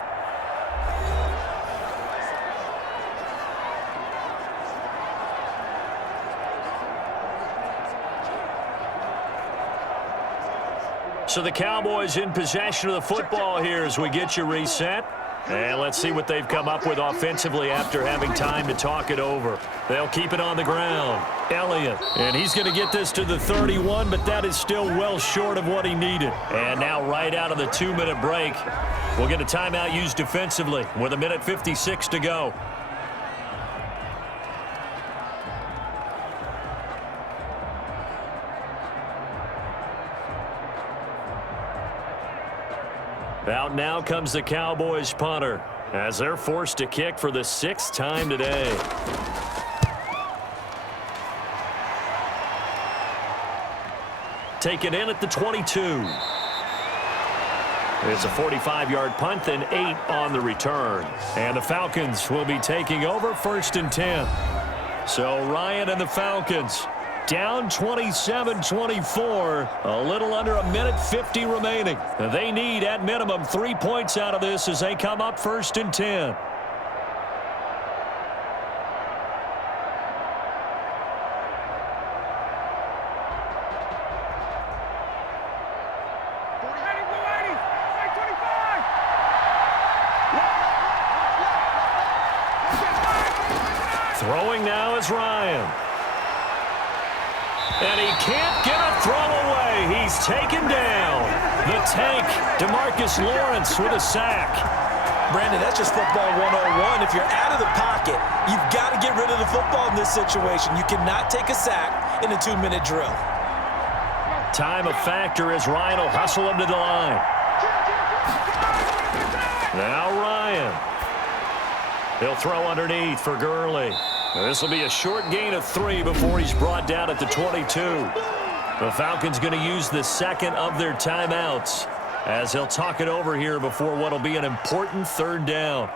So the Cowboys in possession of the football here as we get you reset. And let's see what they've come up with offensively after having time to talk it over. They'll keep it on the ground. Elliott, and he's going to get this to the 31, but that is still well short of what he needed. And now right out of the 2-minute break, we'll get a timeout used defensively with 1:56 to go. Out now comes the Cowboys punter as they're forced to kick for the 6th time today. Taken in at the 22. It's a 45-yard punt, then 8 on the return. And the Falcons will be taking over 1st and 10. So Ryan and the Falcons down 27-24, a little under 1:50 remaining. They need, at minimum, 3 points out of this as they come up 1st and 10. Throwing now is Ryan. And he can't get a throw away. He's taken down. The tank, DeMarcus Lawrence with a sack. Brandon, that's just football 101. If you're out of the pocket, you've got to get rid of the football in this situation. You cannot take a sack in a 2-minute drill. Time a factor as Ryan will hustle him to the line. Now Ryan. He'll throw underneath for Gurley. This will be a short gain of 3 before he's brought down at the 22. The Falcons going to use the 2nd of their timeouts as he'll talk it over here before what will be an important 3rd down.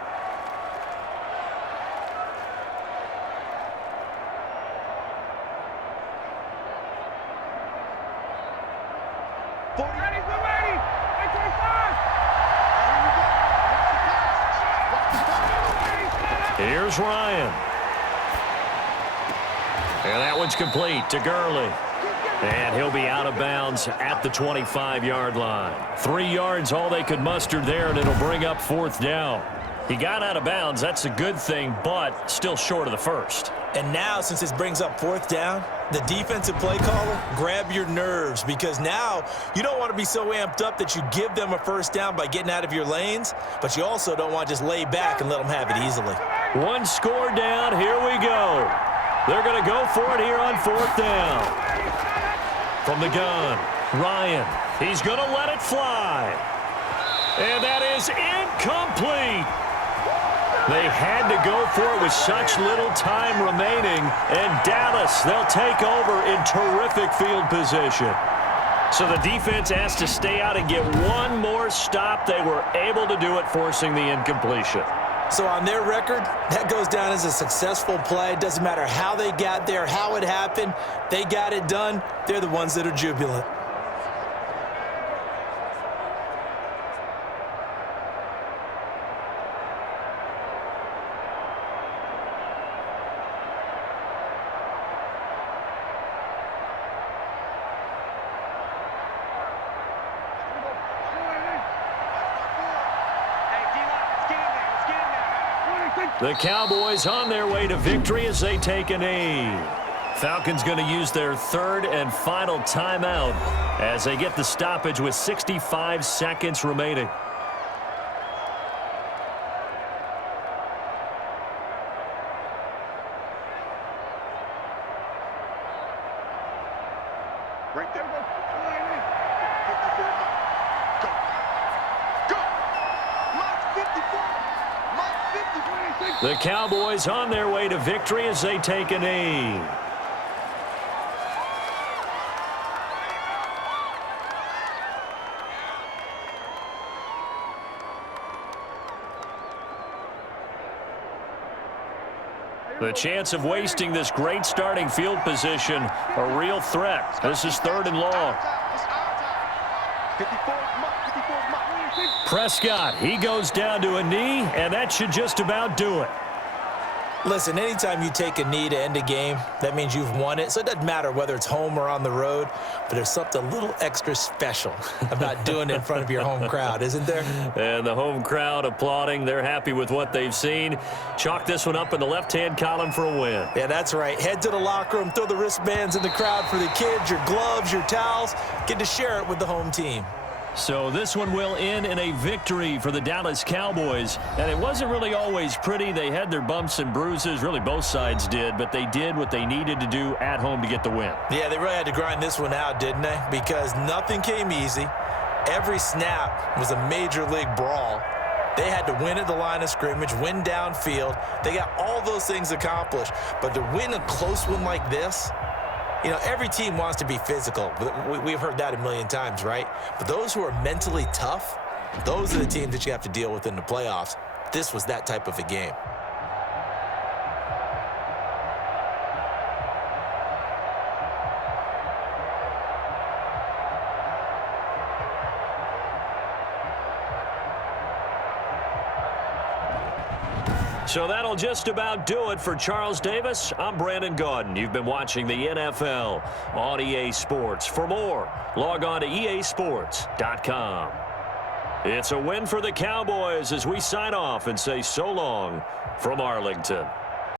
40. Ready, we're ready. 825. Here's Ryan. And that one's complete to Gurley. And he'll be out of bounds at the 25-yard line. 3 yards, all they could muster there, and it'll bring up 4th down. He got out of bounds. That's a good thing, but still short of the first. And now, since this brings up 4th down, the defensive play caller, grab your nerves, because now you don't want to be so amped up that you give them a 1st down by getting out of your lanes, but you also don't want to just lay back and let them have it easily. 1 score down. Here we go. They're going to go for it here on 4th down. From the gun, Ryan. He's going to let it fly. And that is incomplete. They had to go for it with such little time remaining. And Dallas, they'll take over in terrific field position. So the defense has to stay out and get one more stop. They were able to do it, forcing the incompletion. So on their record, that goes down as a successful play. It doesn't matter how they got there, how it happened. They got it done. They're the ones that are jubilant. The Cowboys on their way to victory as they take a knee. Falcons going to use their 3rd and final timeout as they get the stoppage with 65 seconds remaining. Right there. The Cowboys on their way to victory as they take a knee. The chance of wasting this great starting field position, a real threat. This is 3rd and long. Prescott, he goes down to a knee, and that should just about do it. Listen, anytime you take a knee to end a game, that means you've won it. So it doesn't matter whether it's home or on the road, but there's something a little extra special about doing it in front of your home crowd, isn't there? And the home crowd applauding. They're happy with what they've seen. Chalk this one up in the left-hand column for a win. Yeah, that's right. Head to the locker room, throw the wristbands in the crowd for the kids, your gloves, your towels. Get to share it with the home team. So this one will end in a victory for the Dallas Cowboys. And it wasn't really always pretty. They had their bumps and bruises. Really, both sides did. But they did what they needed to do at home to get the win. Yeah, they really had to grind this one out, didn't they? Because nothing came easy. Every snap was a major league brawl. They had to win at the line of scrimmage, win downfield. They got all those things accomplished. But to win a close one like this, you know, every team wants to be physical. We've heard that a million times, right? But those who are mentally tough, those are the teams that you have to deal with in the playoffs. This was that type of a game. So that'll just about do it for Charles Davis. I'm Brandon Gaudin. You've been watching the NFL on EA Sports. For more, log on to easports.com. It's a win for the Cowboys as we sign off and say so long from Arlington.